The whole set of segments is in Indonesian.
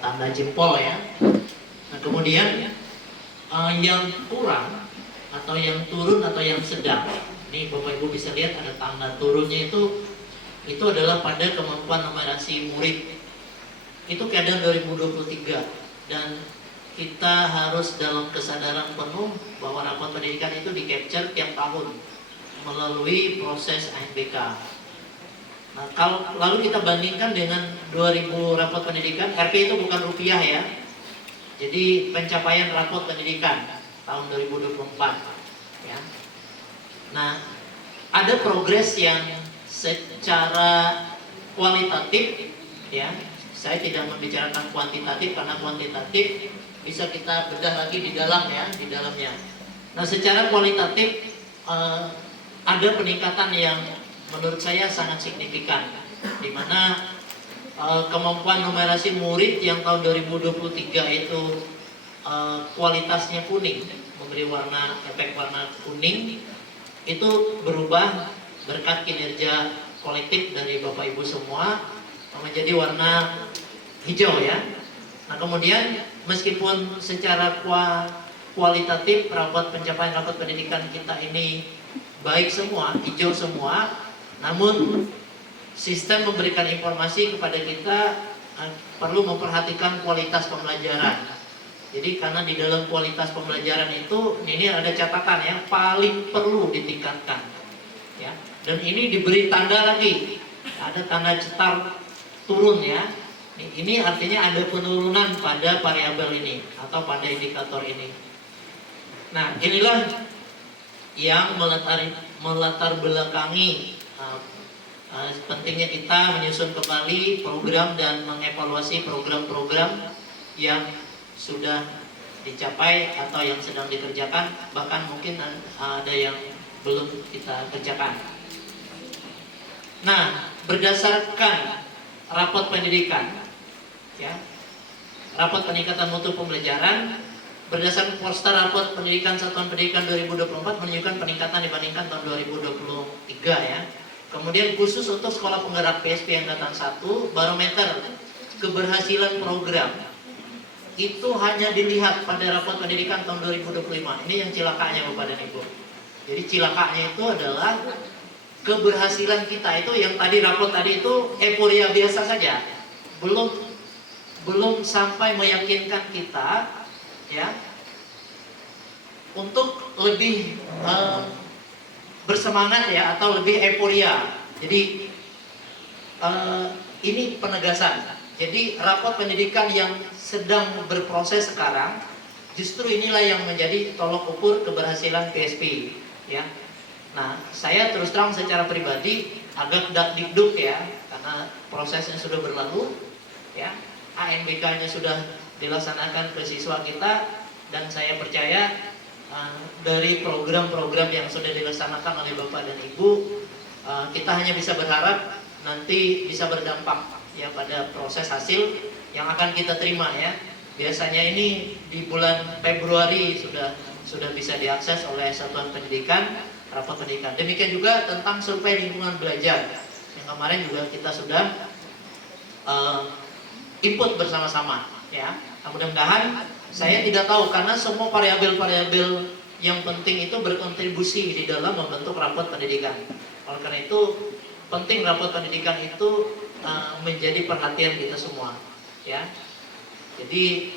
tanda jempol ya. Nah kemudian yang kurang atau yang turun atau yang sedang, ini Bapak Ibu bisa lihat ada tanda turunnya itu adalah pada kemampuan numerasi murid. Itu keadaan 2023 dan kita harus dalam kesadaran penuh bahwa rapot pendidikan itu di-capture tiap tahun melalui proses ANBK. Nah, kalau lalu kita bandingkan dengan 2000 rapot pendidikan, RP itu bukan rupiah ya. Jadi pencapaian rapot pendidikan tahun 2024 ya. Nah, ada progres yang secara kualitatif ya. Saya tidak membicarakan kuantitatif karena kuantitatif bisa kita bedah lagi di dalam ya, di dalamnya. Nah, secara kualitatif ada peningkatan yang menurut saya sangat signifikan, di mana kemampuan numerasi murid yang tahun 2023 itu kualitasnya kuning, memberi warna efek warna kuning, itu berubah berkat kinerja kolektif dari Bapak Ibu semua menjadi warna hijau ya. Nah kemudian meskipun secara kualitatif pencapaian rapot pendidikan kita ini baik semua, hijau semua, namun sistem memberikan informasi kepada kita perlu memperhatikan kualitas pembelajaran. Jadi karena di dalam kualitas pembelajaran itu ini ada catatan ya, paling perlu ditingkatkan ya. Dan ini diberi tanda lagi, ada tanda cetar turun ya. Ini artinya ada penurunan pada variabel ini atau pada indikator ini. Nah inilah yang melatar belakangi pentingnya kita menyusun kembali program dan mengevaluasi program-program yang sudah dicapai atau yang sedang dikerjakan, bahkan mungkin ada yang belum kita kerjakan. Nah, berdasarkan rapot pendidikan ya, rapot peningkatan mutu pembelajaran berdasarkan Polster rapot pendidikan Satuan Pendidikan 2024 menunjukkan peningkatan dibandingkan tahun 2023 ya. Kemudian khusus untuk sekolah penggerak PSP yang datang 1, barometer keberhasilan program itu hanya dilihat pada rapot pendidikan tahun 2025. Ini yang cilakanya Bapak dan Ibu. Jadi cilakanya itu adalah keberhasilan kita itu yang tadi rapot tadi itu euforia biasa saja. Belum sampai meyakinkan kita ya untuk lebih bersemangat ya atau lebih euforia. Jadi ini penegasan. Jadi rapot pendidikan yang sedang berproses sekarang justru inilah yang menjadi tolok ukur keberhasilan PSP ya. Nah, saya terus terang secara pribadi agak dakdikduk ya karena prosesnya sudah berlalu ya. ANBK-nya sudah dilaksanakan ke siswa kita dan saya percaya dari program-program yang sudah dilaksanakan oleh Bapak dan Ibu kita hanya bisa berharap nanti bisa berdampak ya pada proses hasil yang akan kita terima ya. Biasanya ini di bulan Februari sudah bisa diakses oleh Satuan Pendidikan, rapot pendidikan. Demikian juga tentang survei lingkungan belajar yang kemarin juga kita sudah input bersama-sama ya. Nah, mudah-mudahan saya tidak tahu karena semua variabel-variabel yang penting itu berkontribusi di dalam membentuk rapot pendidikan. Oleh karena itu penting rapot pendidikan itu menjadi perhatian kita semua ya. Jadi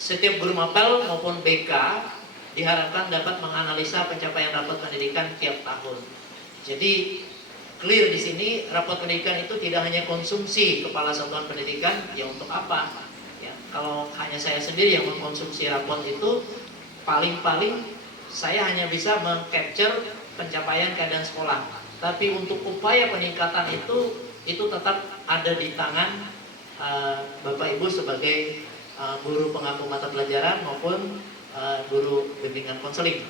setiap guru mapel maupun BK diharapkan dapat menganalisa pencapaian rapot pendidikan tiap tahun. Jadi clear di sini rapot pendidikan itu tidak hanya konsumsi kepala satuan pendidikan, ya untuk apa? Ya, kalau hanya saya sendiri yang mengkonsumsi rapot itu paling-paling saya hanya bisa mengcapture pencapaian keadaan sekolah. Tapi untuk upaya peningkatan itu tetap ada di tangan Bapak Ibu sebagai guru pengampu mata pelajaran maupun guru bimbingan konseling.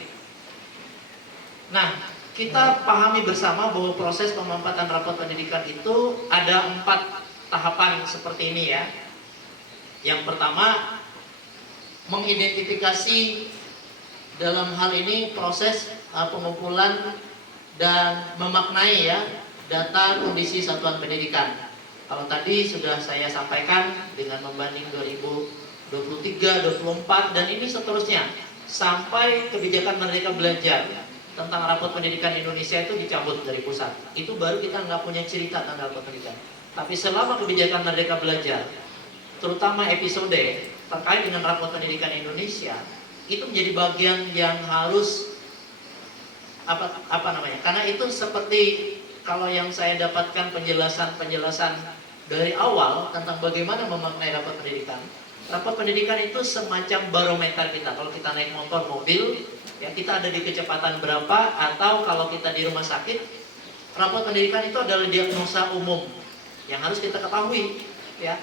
Nah, kita pahami bersama bahwa proses pemampatan rapot pendidikan itu ada 4 tahapan seperti ini ya. Yang pertama, mengidentifikasi dalam hal ini proses pengumpulan dan memaknai ya data kondisi satuan pendidikan. Kalau tadi sudah saya sampaikan dengan membanding 2023, 24 dan ini seterusnya sampai kebijakan Merdeka Belajar tentang rapot pendidikan Indonesia itu dicabut dari pusat. Itu baru kita nggak punya cerita tentang rapot pendidikan. Tapi selama kebijakan Merdeka Belajar, terutama episode terkait dengan rapot pendidikan Indonesia, itu menjadi bagian yang harus apa namanya? Karena itu seperti kalau yang saya dapatkan penjelasan dari awal tentang bagaimana memaknai rapot pendidikan. Rapot pendidikan itu semacam barometer kita. Kalau kita naik motor, mobil, ya kita ada di kecepatan berapa, atau kalau kita di rumah sakit, rapot pendidikan itu adalah diagnosa umum yang harus kita ketahui, ya.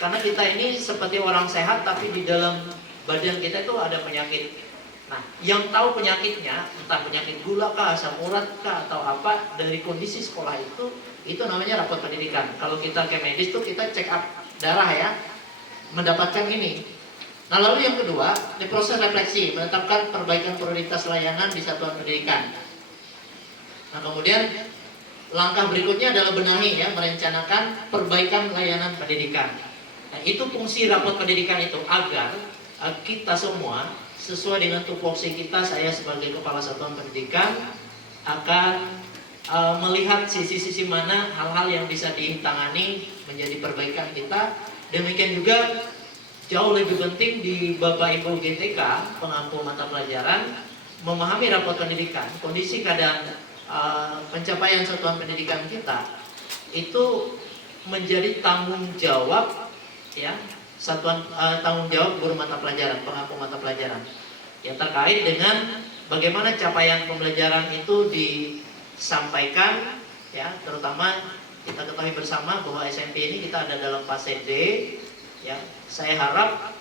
Karena kita ini seperti orang sehat, tapi di dalam badan kita itu ada penyakit. Nah, yang tahu penyakitnya, entah penyakit gula kah, asam urat kah, atau apa, dari kondisi sekolah itu namanya rapot pendidikan. Kalau kita ke medis tuh kita check up darah ya, mendapatkan ini. Nah, lalu yang kedua, di proses refleksi, menetapkan perbaikan prioritas layanan di satuan pendidikan. Nah, kemudian langkah berikutnya adalah benahi ya, merencanakan perbaikan layanan pendidikan. Nah, itu fungsi rapot pendidikan itu agar kita semua sesuai dengan tupoksi kita, saya sebagai kepala satuan pendidikan akan melihat sisi-sisi mana hal-hal yang bisa ditangani menjadi perbaikan kita. Demikian juga jauh lebih penting di Bapak Ibu GTK, pengampu mata pelajaran, memahami rapot pendidikan, kondisi keadaan pencapaian satuan pendidikan kita itu menjadi tanggung jawab ya, satuan tanggung jawab guru mata pelajaran, pengampu mata pelajaran, yang terkait dengan bagaimana capaian pembelajaran itu disampaikan ya, terutama kita ketahui bersama bahwa SMP ini kita ada dalam fase D ya. Saya harap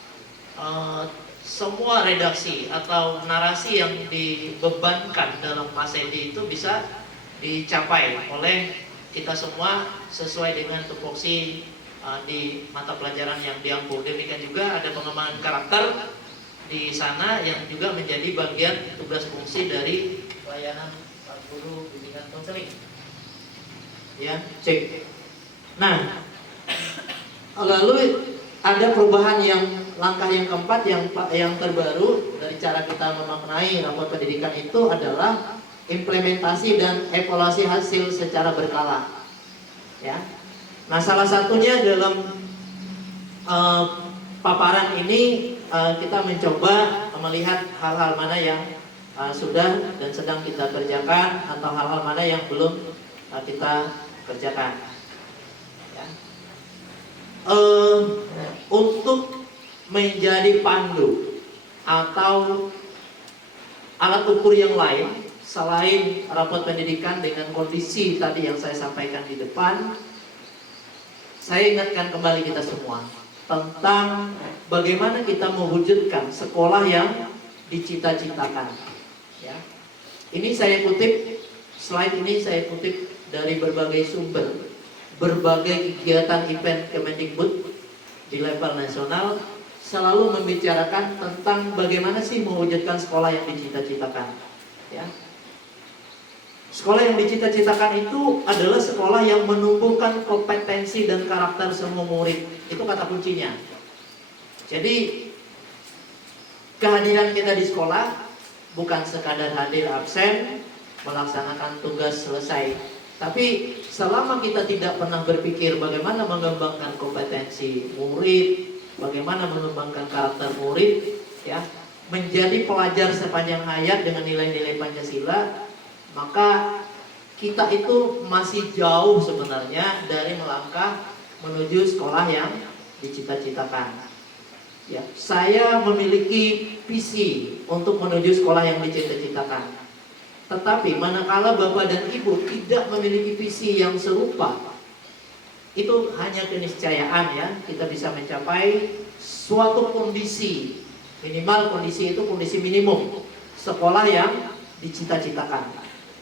semua redaksi atau narasi yang dibebankan dalam fase D itu bisa dicapai oleh kita semua sesuai dengan tupoksi di mata pelajaran yang diampu. Demikian juga ada pengembangan karakter di sana yang juga menjadi bagian tugas fungsi dari pelayanan guru bimbingan konseling. Ya, cek. Nah, lalu ada perubahan yang langkah yang keempat yang terbaru dari cara kita memaknai rapot pendidikan itu adalah implementasi dan evaluasi hasil secara berkala. Ya. Nah, salah satunya dalam paparan ini kita mencoba melihat hal-hal mana yang sudah dan sedang kita kerjakan atau hal-hal mana yang belum kita kerjakan. Ya. Untuk menjadi pandu atau alat ukur yang lain selain rapot pendidikan dengan kondisi tadi yang saya sampaikan di depan, saya ingatkan kembali kita semua tentang bagaimana kita mewujudkan sekolah yang dicita-citakan. Ya. Ini saya kutip, slide ini saya kutip dari berbagai sumber, berbagai kegiatan event Kemendikbud di level nasional selalu membicarakan tentang bagaimana sih mewujudkan sekolah yang dicita-citakan. Ya. Sekolah yang dicita-citakan itu adalah sekolah yang menumbuhkan kompetensi dan karakter semua murid. Itu kata kuncinya. Jadi kehadiran kita di sekolah bukan sekadar hadir absen, melaksanakan tugas selesai. Tapi selama kita tidak pernah berpikir bagaimana mengembangkan kompetensi murid, bagaimana mengembangkan karakter murid, ya, menjadi pelajar sepanjang hayat dengan nilai-nilai Pancasila, maka kita itu masih jauh sebenarnya dari melangkah menuju sekolah yang dicita-citakan. Ya, saya memiliki visi untuk menuju sekolah yang dicita-citakan. Tetapi manakala Bapak dan Ibu tidak memiliki visi yang serupa, itu hanya keniscayaan ya, kita bisa mencapai suatu kondisi, minimal kondisi itu kondisi minimum, sekolah yang dicita-citakan.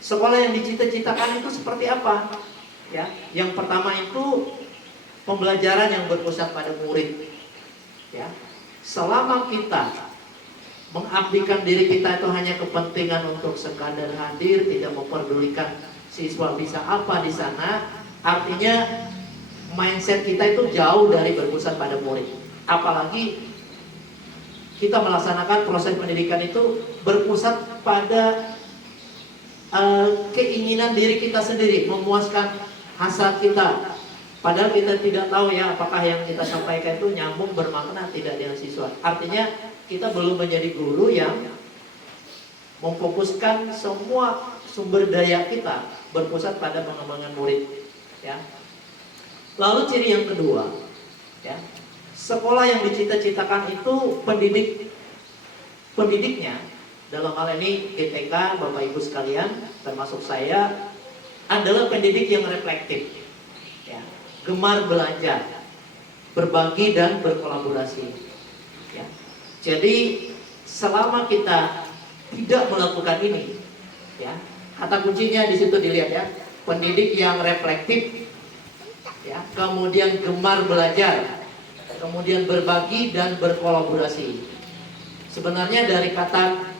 Sekolah yang dicita-citakan itu seperti apa? Ya, yang pertama itu pembelajaran yang berpusat pada murid. Ya, selama kita mengabdikan diri kita itu hanya kepentingan untuk sekadar hadir, tidak memperdulikan siswa bisa apa di sana, artinya mindset kita itu jauh dari berpusat pada murid. Apalagi kita melaksanakan proses pendidikan itu berpusat pada keinginan diri kita sendiri, memuaskan hasrat kita. Padahal kita tidak tahu ya apakah yang kita sampaikan itu nyambung, bermakna tidak dengan siswa. Artinya kita belum menjadi guru yang memfokuskan semua sumber daya kita berpusat pada pengembangan murid, ya. Lalu ciri yang kedua, ya, sekolah yang dicita-citakan itu pendidiknya, dalam hal ini GTK, Bapak Ibu sekalian, termasuk saya, adalah pendidik yang reflektif, ya, gemar belajar, berbagi dan berkolaborasi, ya. Jadi selama kita tidak melakukan ini, ya, kata kuncinya di situ dilihat ya, pendidik yang reflektif, ya, kemudian gemar belajar, kemudian berbagi dan berkolaborasi. Sebenarnya dari kata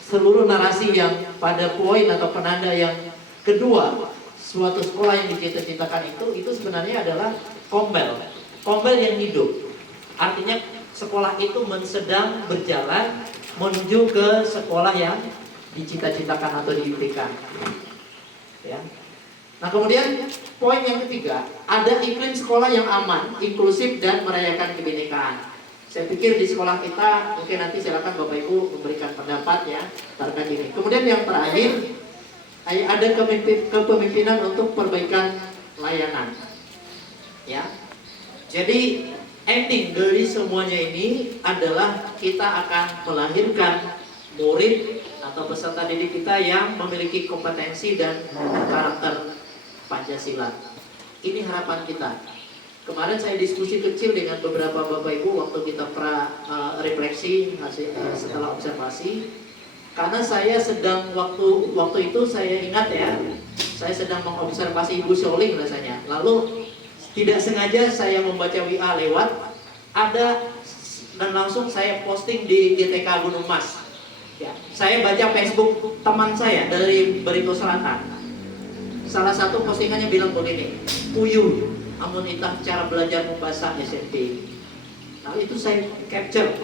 seluruh narasi yang pada poin atau penanda yang kedua, suatu sekolah yang dicita-citakan itu sebenarnya adalah kombel yang hidup. Artinya sekolah itu sedang berjalan menuju ke sekolah yang dicita-citakan atau diimpikan, ya. Nah, kemudian poin yang ketiga, ada iklim sekolah yang aman, inklusif dan merayakan kebinekaan. Saya pikir di sekolah kita, mungkin nanti silakan Bapak Ibu memberikan pendapat ya terkait ini. Kemudian yang terakhir, ada kepemimpinan untuk perbaikan layanan, ya. Jadi ending dari semuanya ini adalah kita akan melahirkan murid atau peserta didik kita yang memiliki kompetensi dan karakter Pancasila. Ini harapan kita. Kemarin saya diskusi kecil dengan beberapa Bapak Ibu waktu kita refleksi setelah observasi. Karena saya sedang waktu itu saya ingat ya, saya sedang mengobservasi Ibu Sholing rasanya. Lalu tidak sengaja saya membaca WA lewat, ada dan langsung saya posting di GTK Gunung Mas. Ya, saya baca Facebook teman saya dari Barito Selatan. Salah satu postingannya bilang begini, "Puyuh, amun itah cara belajar membaca SMP." Nah, itu saya capture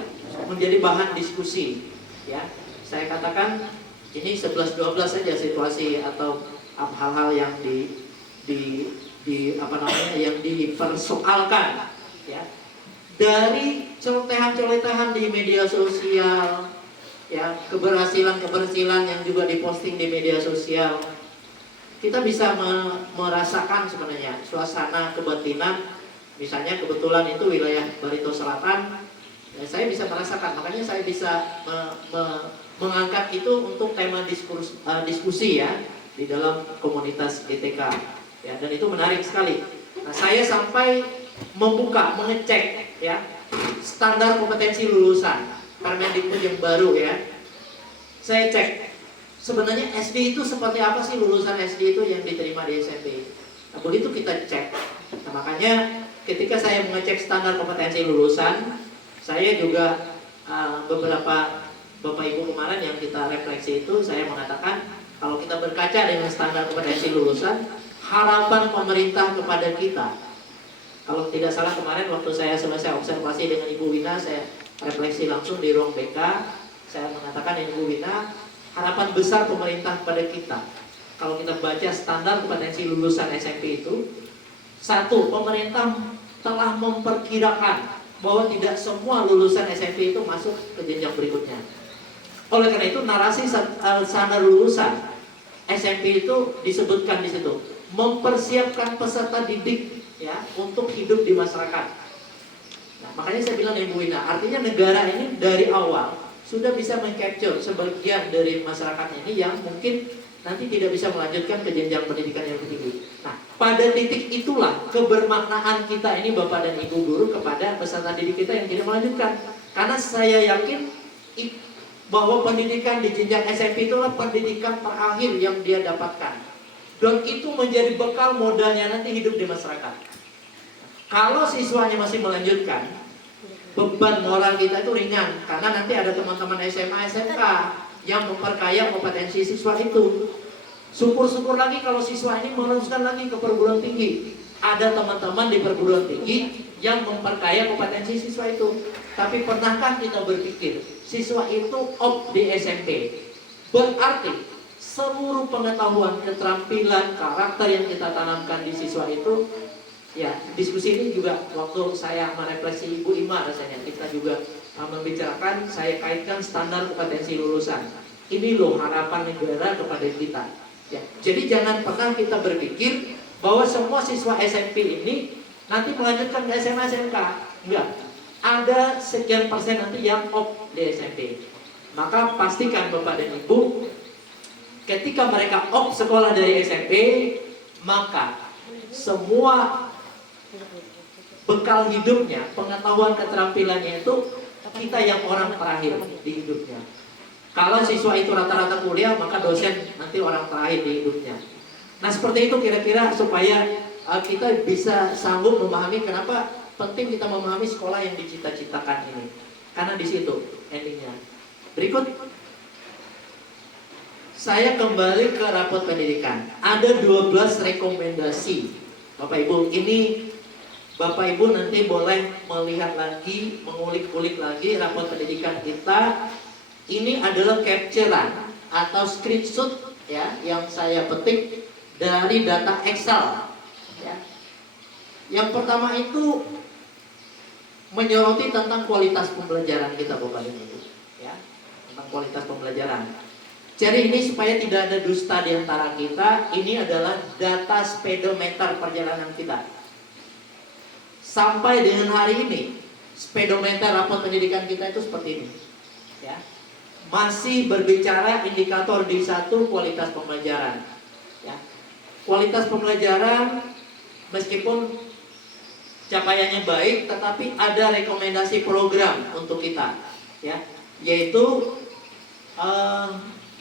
menjadi bahan diskusi. Ya, saya katakan ini 11-12 saja situasi atau hal-hal yang yang dipersoalkan, ya, dari celotehan-celotehan di media sosial, ya, keberhasilan yang juga diposting di media sosial. Kita bisa merasakan sebenarnya suasana kebatinan. Misalnya kebetulan itu wilayah Barito Selatan, ya, saya bisa merasakan, makanya saya bisa mengangkat itu untuk tema diskusi ya di dalam komunitas GTK, ya, dan itu menarik sekali. Nah, saya sampai mengecek ya standar kompetensi lulusan Permendikbud yang baru ya. Saya cek sebenarnya SD itu seperti apa sih, lulusan SD itu yang diterima di SMP. Nah, begitu kita cek. Nah, makanya ketika saya mengecek standar kompetensi lulusan, saya juga beberapa Bapak Ibu kemarin yang kita refleksi itu, saya mengatakan kalau kita berkaca dengan standar kompetensi lulusan, harapan pemerintah kepada kita. Kalau tidak salah kemarin waktu saya selesai observasi dengan Ibu Wina, saya refleksi langsung di ruang BK, saya mengatakan Ibu Wina, harapan besar pemerintah pada kita, kalau kita baca standar kompetensi lulusan SMP itu, satu, pemerintah telah memperkirakan bahwa tidak semua lulusan SMP itu masuk ke jenjang berikutnya. Oleh karena itu narasi standar lulusan SMP itu disebutkan di situ, mempersiapkan peserta didik ya untuk hidup di masyarakat. Nah, makanya saya bilang Ibu Wina, artinya negara ini dari awal sudah bisa mengcapture sebagian dari masyarakat ini yang mungkin nanti tidak bisa melanjutkan ke jenjang pendidikan yang tinggi. Nah, pada titik itulah kebermaknaan kita ini Bapak dan Ibu guru kepada peserta didik kita yang tidak melanjutkan. Karena saya yakin bahwa pendidikan di jenjang SMP itulah pendidikan terakhir yang dia dapatkan. Dan itu menjadi bekal modalnya nanti hidup di masyarakat. Kalau siswanya masih melanjutkan, beban moral kita itu ringan, karena nanti ada teman-teman SMA, SMK yang memperkaya kompetensi siswa itu. Syukur-syukur lagi kalau siswa ini meneruskan lagi ke perguruan tinggi. ada teman-teman di perguruan tinggi yang memperkaya kompetensi siswa itu. Tapi pernahkah kita berpikir siswa itu op di SMP? Berarti seluruh pengetahuan, keterampilan, karakter yang kita tanamkan di siswa itu, ya diskusi ini juga waktu saya merefleksi Ibu Ima rasanya kita juga membicarakan, saya kaitkan standar kompetensi lulusan. Ini loh harapan negara kepada kita. Ya, jadi jangan pernah kita berpikir bahwa semua siswa SMP ini nanti melanjutkan ke SMA SMK. Enggak. Ada sekian persen nanti yang op di SMP. Maka pastikan Bapak dan Ibu, ketika mereka op sekolah dari SMP, maka semua bekal hidupnya, pengetahuan keterampilannya itu kita yang orang terakhir di hidupnya. Kalau siswa itu rata-rata kuliah, maka dosen nanti orang terakhir di hidupnya. Nah seperti itu kira-kira supaya kita bisa sanggup memahami kenapa penting kita memahami sekolah yang dicita-citakan ini. Karena di situ endingnya. Berikut, saya kembali ke rapot pendidikan. Ada 12 rekomendasi. Bapak Ibu, ini Bapak Ibu nanti boleh melihat lagi, mengulik-ulik lagi rapot pendidikan kita. Ini adalah capturean atau screenshot ya yang saya petik dari data Excel. Ya. Yang pertama itu menyoroti tentang kualitas pembelajaran kita, Bapak dan Ibu. Ya, tentang kualitas pembelajaran. Jadi ini supaya tidak ada dusta di antara kita, ini adalah data speedometer perjalanan kita. Sampai dengan hari ini, speedometer rapot pendidikan kita itu seperti ini. Ya. Masih berbicara indikator D1 kualitas pembelajaran. Ya. Kualitas pembelajaran meskipun capaiannya baik, tetapi ada rekomendasi program untuk kita, ya, yaitu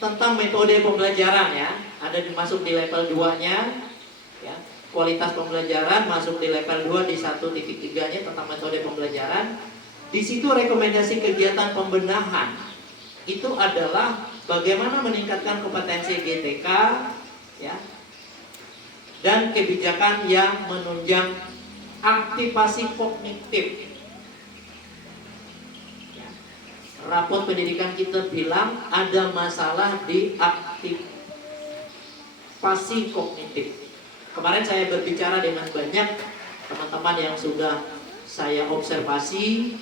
tentang metode pembelajaran ya, ada masuk di level 2-nya, ya. Kualitas pembelajaran masuk di level 2 di 1.3-nya tentang metode pembelajaran. Di situ rekomendasi kegiatan pembenahan itu adalah bagaimana meningkatkan kompetensi GTK, ya, dan kebijakan yang menunjang aktivasi kognitif. Ya. Rapot pendidikan kita bilang ada masalah di aktivasi kognitif. Kemarin saya berbicara dengan banyak teman-teman yang sudah saya observasi.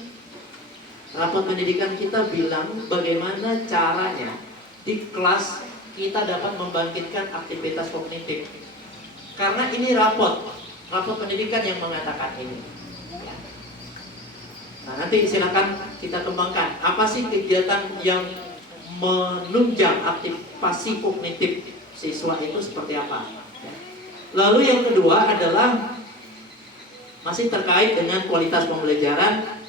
Rapot pendidikan kita bilang bagaimana caranya di kelas kita dapat membangkitkan aktivitas kognitif. Karena ini rapot pendidikan yang mengatakan ini. Nah nanti silakan kita kembangkan. Apa sih kegiatan yang menunjang aktivasi kognitif siswa itu seperti apa? Lalu yang kedua adalah masih terkait dengan kualitas pembelajaran.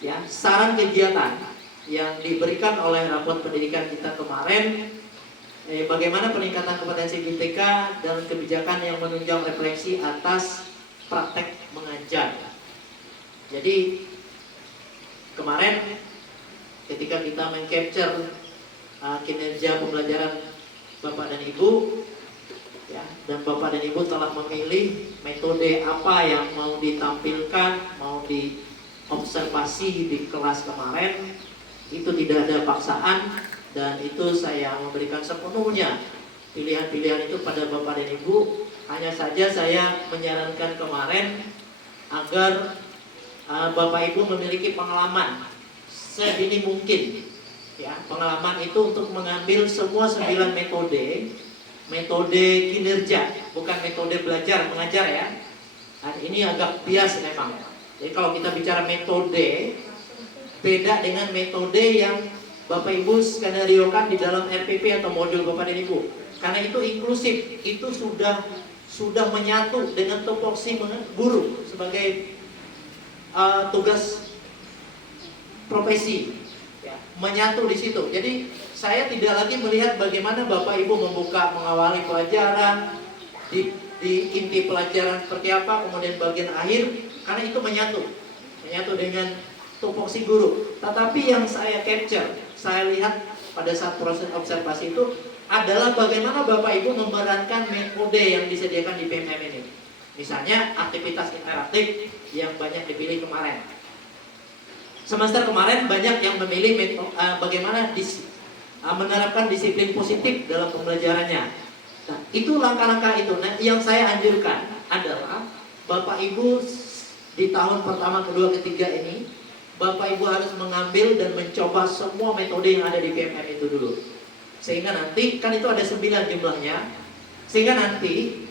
Ya, saran kegiatan yang diberikan oleh rapot pendidikan kita kemarin, bagaimana peningkatan kompetensi GTK dan kebijakan yang menunjang refleksi atas praktek mengajar. Jadi kemarin ketika kita meng-capture kinerja pembelajaran Bapak dan Ibu, ya, dan Bapak dan Ibu telah memilih metode apa yang mau ditampilkan, mau diobservasi di kelas kemarin, itu tidak ada paksaan dan itu saya memberikan sepenuhnya pilihan-pilihan itu pada Bapak dan Ibu. Hanya saja saya menyarankan kemarin agar Bapak Ibu memiliki pengalaman sedini mungkin, ya, pengalaman itu untuk mengambil semua 9 metode kinerja, bukan metode belajar mengajar ya. Nah, ini agak bias memang. Jadi kalau kita bicara metode, beda dengan metode yang Bapak Ibu skenariokan di dalam RPP atau modul Bapak dan Ibu. Karena itu inklusif, itu sudah menyatu dengan tupoksi guru sebagai tugas profesi, ya, menyatu di situ. Jadi saya tidak lagi melihat bagaimana Bapak Ibu mengawali pelajaran di inti pelajaran seperti apa, kemudian bagian akhir. Karena itu menyatu dengan tupoksi guru. Tetapi yang saya capture, saya lihat pada saat proses observasi itu adalah bagaimana Bapak Ibu memerankan metode yang disediakan di PMM ini. Misalnya aktivitas interaktif yang banyak dipilih kemarin. Semester kemarin banyak yang memilih bagaimana menerapkan disiplin positif dalam pembelajarannya. Nah, itu langkah-langkah itu. Nah, yang saya anjurkan adalah Bapak Ibu di tahun pertama, kedua, ketiga ini, Bapak Ibu harus mengambil dan mencoba semua metode yang ada di PMM itu dulu. Sehingga nanti, kan itu ada 9 jumlahnya. Sehingga nanti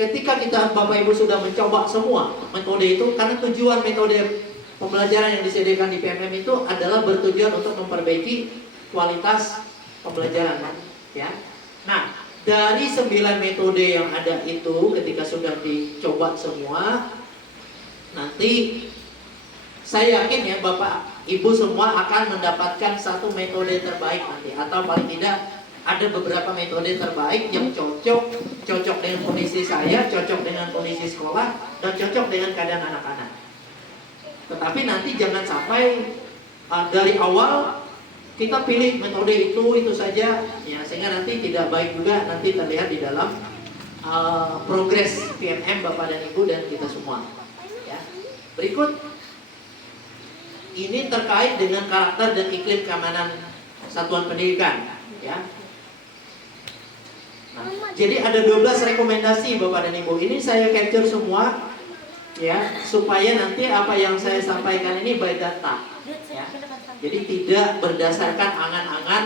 ketika Bapak Ibu sudah mencoba semua metode itu, karena tujuan metode pembelajaran yang disediakan di PMM itu adalah bertujuan untuk memperbaiki kualitas pembelajaran, ya. Nah, dari 9 metode yang ada itu, ketika sudah dicoba semua, nanti saya yakin ya Bapak Ibu semua akan mendapatkan satu metode terbaik nanti, atau paling tidak ada beberapa metode terbaik yang cocok dengan kondisi saya, cocok dengan kondisi sekolah, dan cocok dengan keadaan anak-anak. Tetapi nanti jangan sampai dari awal kita pilih metode itu saja, ya, sehingga nanti tidak baik juga nanti terlihat di dalam progres PMM Bapak dan Ibu dan kita semua. Ya. Berikut ini terkait dengan karakter dan iklim keamanan satuan pendidikan. Ya. Nah, jadi ada 12 rekomendasi Bapak dan Ibu. Ini saya capture semua, ya, supaya nanti apa yang saya sampaikan ini by data, ya. Jadi tidak berdasarkan angan-angan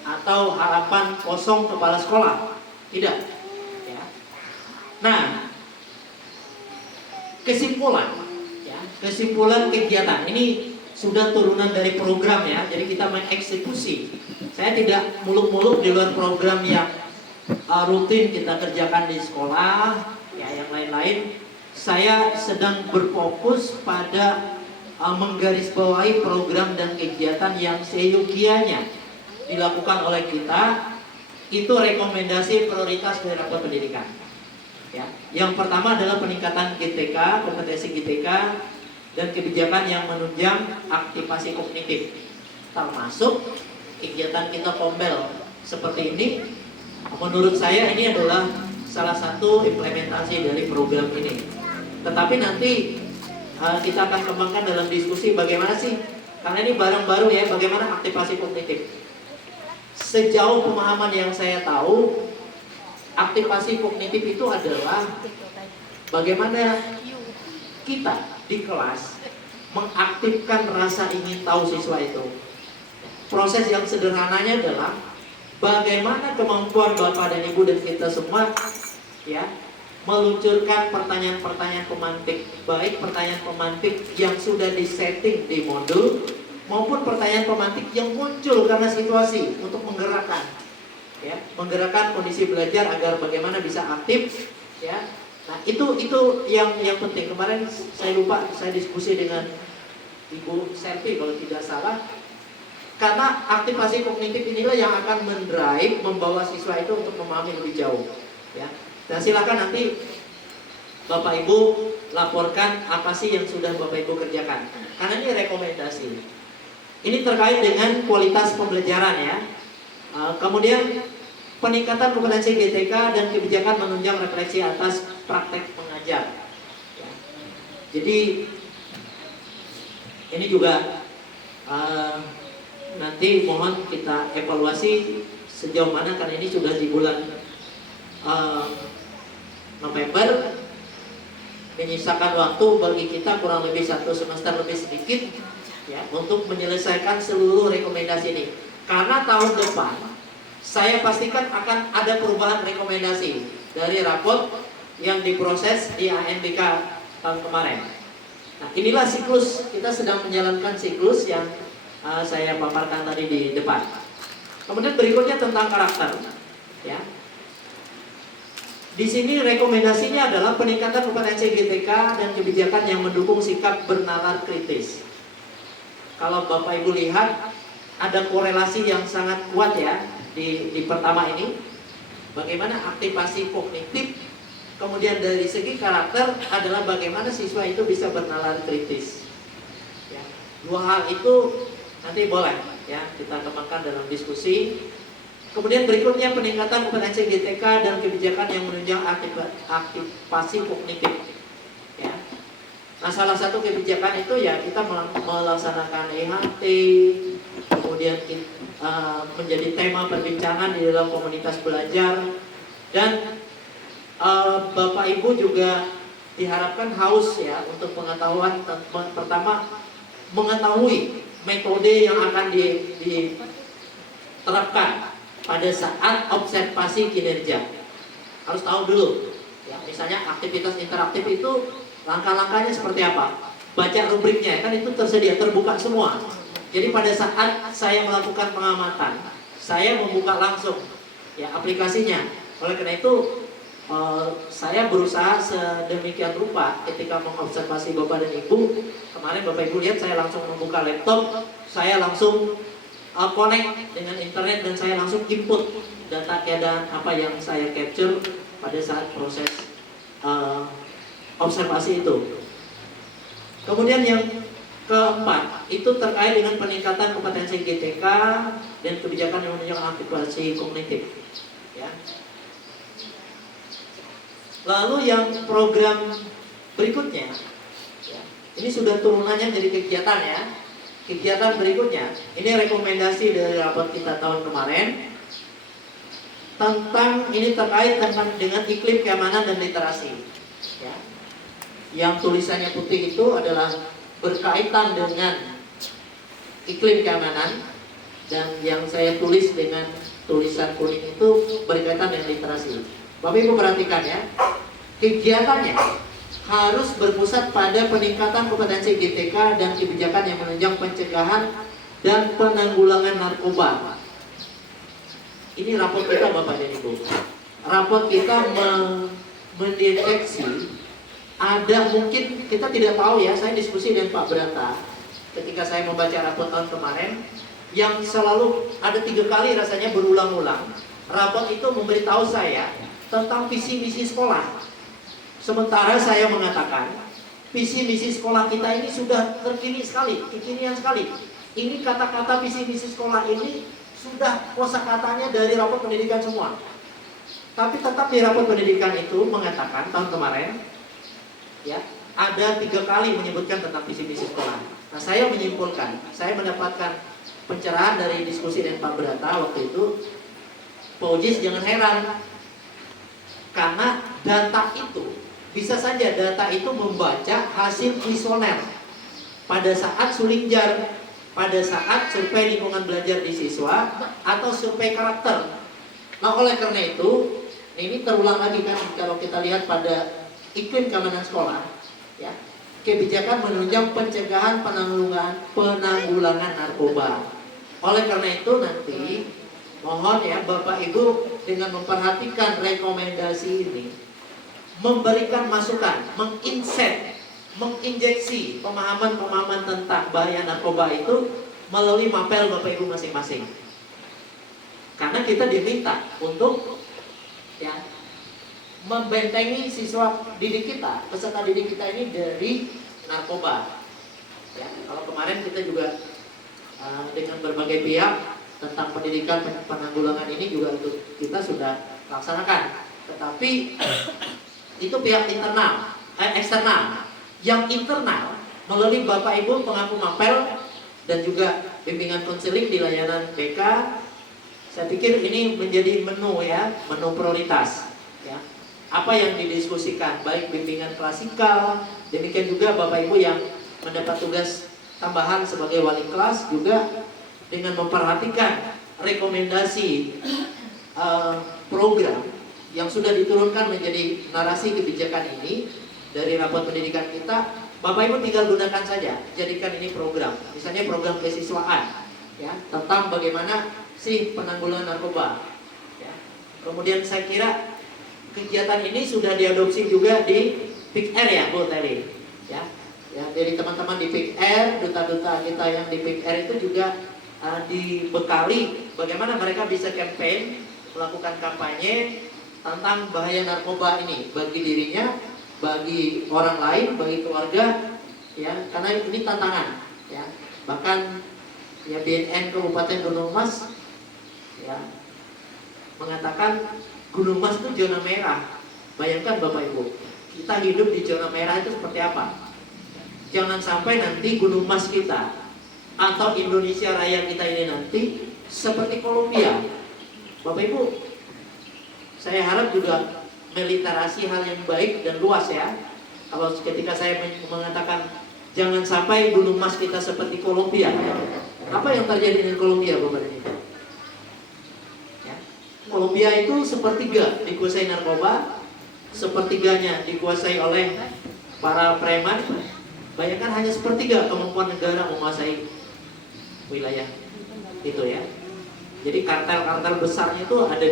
atau harapan kosong kepala sekolah, tidak, ya. Nah, kesimpulan, ya, kesimpulan kegiatan ini sudah turunan dari program, ya. Jadi kita mengeksekusi. Saya tidak muluk-muluk di luar program yang rutin kita kerjakan di sekolah, ya, yang lain-lain. Saya sedang berfokus pada menggarisbawahi program dan kegiatan yang seyogianya dilakukan oleh kita. Itu rekomendasi prioritas dari rapor pendidikan. Ya. Yang pertama adalah peningkatan GTK, kompetensi GTK, dan kebijakan yang menunjang aktivasi kognitif, termasuk kegiatan kita Pombel seperti ini. Menurut saya ini adalah salah satu implementasi dari program ini. Tetapi nanti kita akan kembangkan dalam diskusi bagaimana sih, karena ini barang baru ya, bagaimana aktivasi kognitif. Sejauh pemahaman yang saya tahu, aktivasi kognitif itu adalah bagaimana kita di kelas mengaktifkan rasa ingin tahu siswa itu. Proses yang sederhananya adalah bagaimana kemampuan Bapak dan Ibu dan kita semua, ya, meluncurkan pertanyaan-pertanyaan pemantik, baik pertanyaan pemantik yang sudah disetting di modul maupun pertanyaan pemantik yang muncul karena situasi untuk menggerakkan, ya, menggerakkan kondisi belajar agar bagaimana bisa aktif, ya. Nah, itu yang penting. Kemarin saya lupa, saya diskusi dengan Ibu Selvi kalau tidak salah. Karena aktivasi kognitif inilah yang akan mendrive, membawa siswa itu untuk memahami lebih jauh, ya. Dan silakan nanti Bapak Ibu laporkan apa sih yang sudah Bapak Ibu kerjakan. Karena ini rekomendasi. Ini terkait dengan kualitas pembelajaran, ya. Kemudian peningkatan kompetensi GTK dan kebijakan menunjang refleksi atas praktek mengajar, ya. Jadi ini juga nanti mohon kita evaluasi sejauh mana, karena ini sudah di bulan November, menyisakan waktu bagi kita kurang lebih 1 semester lebih sedikit, ya, untuk menyelesaikan seluruh rekomendasi ini. Karena tahun depan saya pastikan akan ada perubahan rekomendasi dari raport yang diproses di ANBK tahun kemarin. Nah, inilah siklus, kita sedang menjalankan siklus yang saya paparkan tadi di depan. Kemudian berikutnya tentang karakter, ya. Di sini rekomendasinya adalah peningkatan kompetensi GTK dan kebijakan yang mendukung sikap bernalar kritis. Kalau Bapak Ibu lihat, ada korelasi yang sangat kuat, ya, di pertama ini. Bagaimana aktivasi kognitif, kemudian dari segi karakter adalah bagaimana siswa itu bisa bernalar kritis, ya. Dua hal itu nanti boleh, ya, kita kembangkan dalam diskusi. Kemudian berikutnya peningkatan kompetensi GTK dan kebijakan yang menunjang aktivasi kognitif. Ya. Nah, salah satu kebijakan itu ya kita melaksanakan EHT, kemudian menjadi tema perbincangan di dalam komunitas belajar, dan Bapak Ibu juga diharapkan haus ya untuk pengetahuan. Pertama, mengetahui metode yang akan diterapkan pada saat observasi kinerja. Harus tahu dulu ya, misalnya aktivitas interaktif itu langkah-langkahnya seperti apa, baca rubriknya kan itu tersedia, terbuka semua. Jadi pada saat saya melakukan pengamatan, saya membuka langsung ya aplikasinya. Oleh karena itu saya berusaha sedemikian rupa ketika mengobservasi Bapak dan Ibu. Kemarin Bapak Ibu lihat saya langsung membuka laptop, saya langsung connect dengan internet, dan saya langsung input data keadaan apa yang saya capture pada saat proses observasi itu. Kemudian yang keempat itu terkait dengan peningkatan kompetensi GTK dan kebijakan yang menunjang aktivasi kognitif. Ya. Lalu yang program berikutnya, ya, ini sudah turunannya jadi kegiatan ya. Kegiatan berikutnya, ini rekomendasi dari rapat kita tahun kemarin tentang ini terkait dengan iklim keamanan dan literasi. Ya. Yang tulisannya putih itu adalah berkaitan dengan iklim keamanan, dan yang saya tulis dengan tulisan kuning itu berkaitan dengan literasi. Bapak Ibu perhatikan ya, kegiatannya harus berpusat pada peningkatan kompetensi GTK dan kebijakan yang menunjang pencegahan dan penanggulangan narkoba. Ini raport kita Bapak dan Ibu. Raport kita mendeteksi ada mungkin, kita tidak tahu ya, saya diskusi dengan Pak Brata ketika saya membaca raport tahun kemarin, yang selalu ada 3 kali rasanya berulang-ulang. Raport itu memberitahu saya tentang visi misi sekolah. Sementara saya mengatakan visi misi sekolah kita ini sudah terkini sekali, kekinian sekali. Ini kata-kata visi misi sekolah ini sudah kosakatanya dari raport pendidikan semua. Tapi tetap di raport pendidikan itu mengatakan tahun kemarin ya, ada 3 kali menyebutkan tentang visi misi sekolah. Nah, saya menyimpulkan, saya mendapatkan pencerahan dari diskusi dengan Pak Brata waktu itu. Pak Ujis jangan heran, karena data itu bisa saja data itu membaca hasil kuesioner pada saat Sulinjar, pada saat survei lingkungan belajar di siswa, atau survei karakter. Nah, oleh karena itu ini terulang lagi kan kalau kita lihat pada iklim keamanan sekolah ya, kebijakan menunjang pencegahan penanggulangan narkoba. Oleh karena itu nanti mohon ya Bapak Ibu dengan memperhatikan rekomendasi ini, memberikan masukan, menginjeksi pemahaman-pemahaman tentang bahaya narkoba itu melalui mapel Bapak Ibu masing-masing. Karena kita diminta untuk ya membentengi siswa didik kita, peserta didik kita ini dari narkoba. Ya, kalau kemarin kita juga dengan berbagai pihak tentang pendidikan penanggulangan ini juga kita sudah laksanakan. Tetapi itu pihak eksternal. Yang internal melalui Bapak Ibu pengaku mapel dan juga bimbingan konseling di layanan BK, saya pikir ini menjadi menu prioritas ya. Apa yang didiskusikan, baik bimbingan klasikal, demikian juga Bapak Ibu yang mendapat tugas tambahan sebagai wali kelas juga dengan memperhatikan rekomendasi program yang sudah diturunkan menjadi narasi kebijakan ini dari rapor pendidikan kita. Bapak Ibu tinggal gunakan saja, jadikan ini program. Misalnya program kesiswaan ya, tentang bagaimana sih penanggulangan narkoba ya. Kemudian saya kira kegiatan ini sudah diadopsi juga di PIKR ya Bu Teli ya. Ya, dari teman-teman di PIKR, duta-duta kita yang di PIKR itu juga dibekali bagaimana mereka bisa campaign, melakukan kampanye tentang bahaya narkoba ini bagi dirinya, bagi orang lain, bagi keluarga ya, karena ini tantangan ya. Bahkan ya BNN Kabupaten Gunung Mas ya mengatakan Gunung Mas itu zona merah. Bayangkan Bapak Ibu, kita hidup di zona merah itu seperti apa? Jangan sampai nanti Gunung Mas kita atau Indonesia Raya kita ini nanti seperti Kolombia. Bapak Ibu, saya harap juga meliterasi hal yang baik dan luas ya. Kalau ketika saya mengatakan jangan sampai Gunung Mas kita seperti Kolombia, apa yang terjadi dengan Kolombia Bapak Ibu? Ya. Kolombia itu sepertiga dikuasai narkoba, sepertiganya dikuasai oleh para preman. Bayangkan hanya sepertiga kemampuan negara menguasai wilayah itu ya. Jadi kartel-kartel besarnya itu ada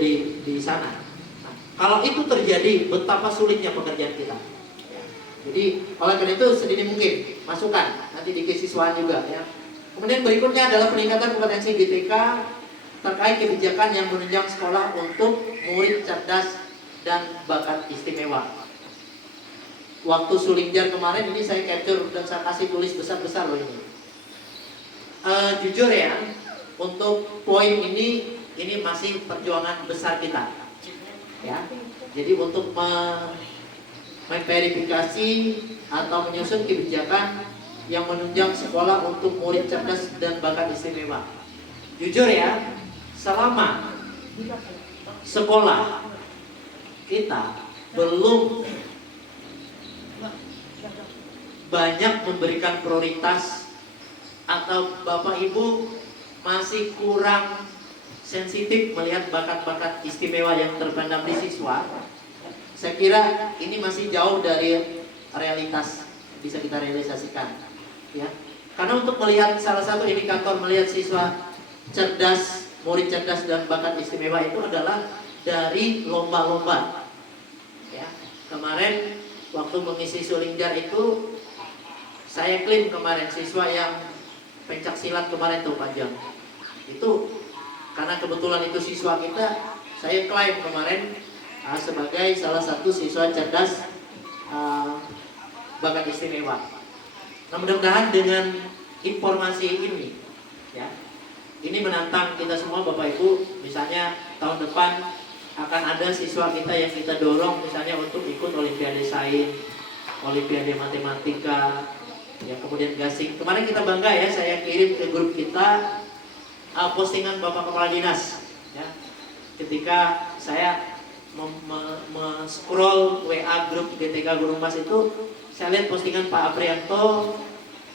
di sana. Nah, kalau itu terjadi, betapa sulitnya pekerjaan kita. Ya. Jadi oleh karena itu sedini mungkin masukan nanti di kesiswaan juga ya. Kemudian berikutnya adalah peningkatan kompetensi GTK terkait kebijakan yang menunjang sekolah untuk murid cerdas dan bakat istimewa. Waktu Sulingjar kemarin ini saya capture dan saya kasih tulis besar-besar loh ini. Jujur ya, untuk poin ini masih perjuangan besar kita. Ya, jadi untuk memverifikasi atau menyusun kebijakan yang menunjang sekolah untuk murid cerdas dan bakat istimewa. Jujur ya, selama sekolah kita belum banyak memberikan prioritas atau Bapak Ibu masih kurang sensitif melihat bakat-bakat istimewa yang terpendam di siswa, saya kira ini masih jauh dari realitas bisa kita realisasikan ya. Karena untuk melihat salah satu indikator melihat siswa cerdas, murid cerdas dan bakat istimewa itu adalah dari lomba-lomba ya. Kemarin waktu mengisi Sulingjar itu saya klaim kemarin siswa yang pencak silat kemarin tuh panjang itu karena kebetulan itu siswa kita, saya klaim kemarin sebagai salah satu siswa cerdas bakat istimewa. Nah mudah-mudahan dengan informasi ini ya, ini menantang kita semua Bapak Ibu. Misalnya tahun depan akan ada siswa kita yang kita dorong misalnya untuk ikut Olimpiade Sains, Olimpiade Matematika ya, kemudian gasing. Kemarin kita bangga ya, saya kirim ke grup kita postingan Bapak Kepala Dinas ya. Ketika saya scroll WA grup GTK Gunung Mas itu, saya lihat postingan Pak Aprianto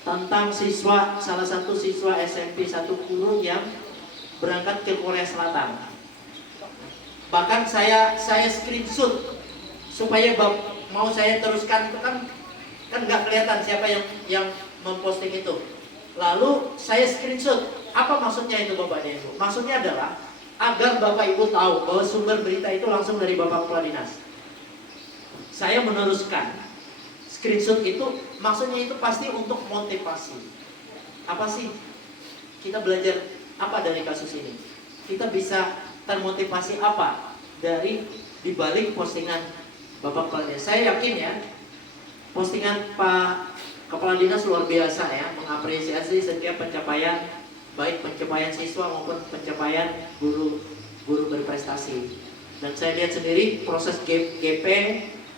tentang siswa, salah satu siswa SMP 1 Kurung yang berangkat ke Korea Selatan. Bahkan saya screenshot supaya mau saya teruskan, itu kan nggak kelihatan siapa yang memposting itu. Lalu saya screenshot. Apa maksudnya itu Bapak dan Ibu? Maksudnya adalah agar Bapak Ibu tahu bahwa sumber berita itu langsung dari Bapak Kepala Dinas. Saya meneruskan. Screenshot itu maksudnya itu pasti untuk motivasi. Apa sih? Kita belajar apa dari kasus ini? Kita bisa termotivasi apa dari dibalik postingan Bapak Kepala Dinas? Saya yakin ya, postingan Pak Kepala Dinas luar biasa ya, mengapresiasi setiap pencapaian, baik pencapaian siswa maupun pencapaian guru berprestasi. Dan saya lihat sendiri proses GP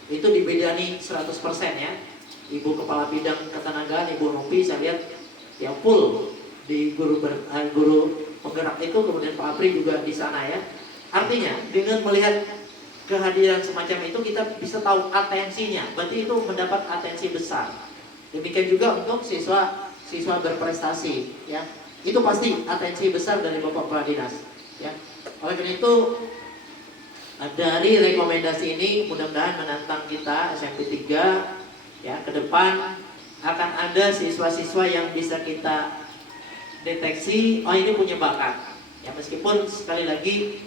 itu dibidani 100% ya. Ibu Kepala Bidang Ketenagaan, Ibu Nopi, saya lihat ya full di guru penggerak itu, kemudian Pak Apri juga di sana ya. Artinya dengan melihat kehadiran semacam itu kita bisa tahu atensinya, berarti itu mendapat atensi besar. Demikian juga untuk siswa berprestasi ya. Itu pasti atensi besar dari Bapak Kepala Dinas ya. Oleh karena itu dari rekomendasi ini mudah-mudahan menantang kita SMP 3 ya, ke depan akan ada siswa-siswa yang bisa kita deteksi, oh ini punya bakat ya, meskipun sekali lagi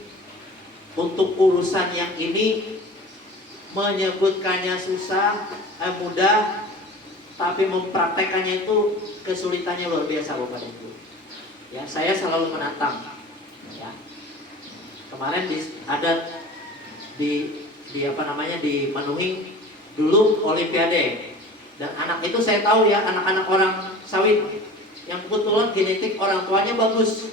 untuk urusan yang ini menyebutkannya susah, mudah, tapi mempraktekannya itu kesulitannya luar biasa Bapak Ibu. Ya, saya selalu menantang. Ya. Kemarin ada di dimenuhi dulu Olimpiade, dan anak itu saya tahu ya, anak-anak orang sawit yang kebetulan genetik orang tuanya bagus.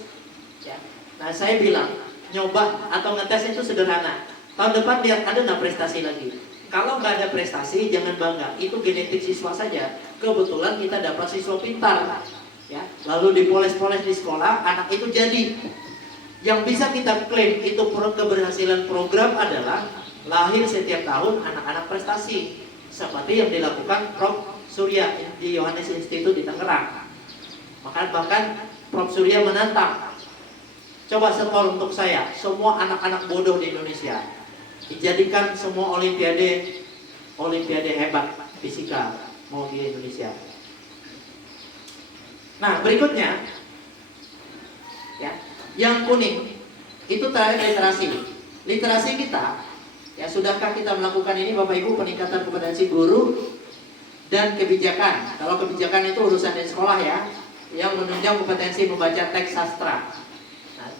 Ya. Nah saya bilang nyoba atau ngetes itu sederhana. Tahun depan lihat ada nggak prestasi lagi. Kalau nggak ada prestasi, jangan bangga. Itu genetik siswa saja. Kebetulan kita dapat siswa pintar, ya. Lalu dipoles-poles di sekolah, anak itu jadi. Yang bisa kita klaim itu keberhasilan program adalah lahir setiap tahun anak-anak prestasi, seperti yang dilakukan Prof. Surya di Yohanes Institute di Tangerang. Bahkan Prof. Surya menantang, coba setor untuk saya semua anak-anak bodoh di Indonesia, dijadikan semua olimpiade hebat fisika mau di Indonesia. Nah, berikutnya ya, yang kuning itu terakhir literasi kita. Ya, sudahkah kita melakukan ini Bapak Ibu, peningkatan kompetensi guru dan kebijakan? Kalau kebijakan itu urusan di sekolah ya, yang menunjang kompetensi membaca teks sastra. Nah,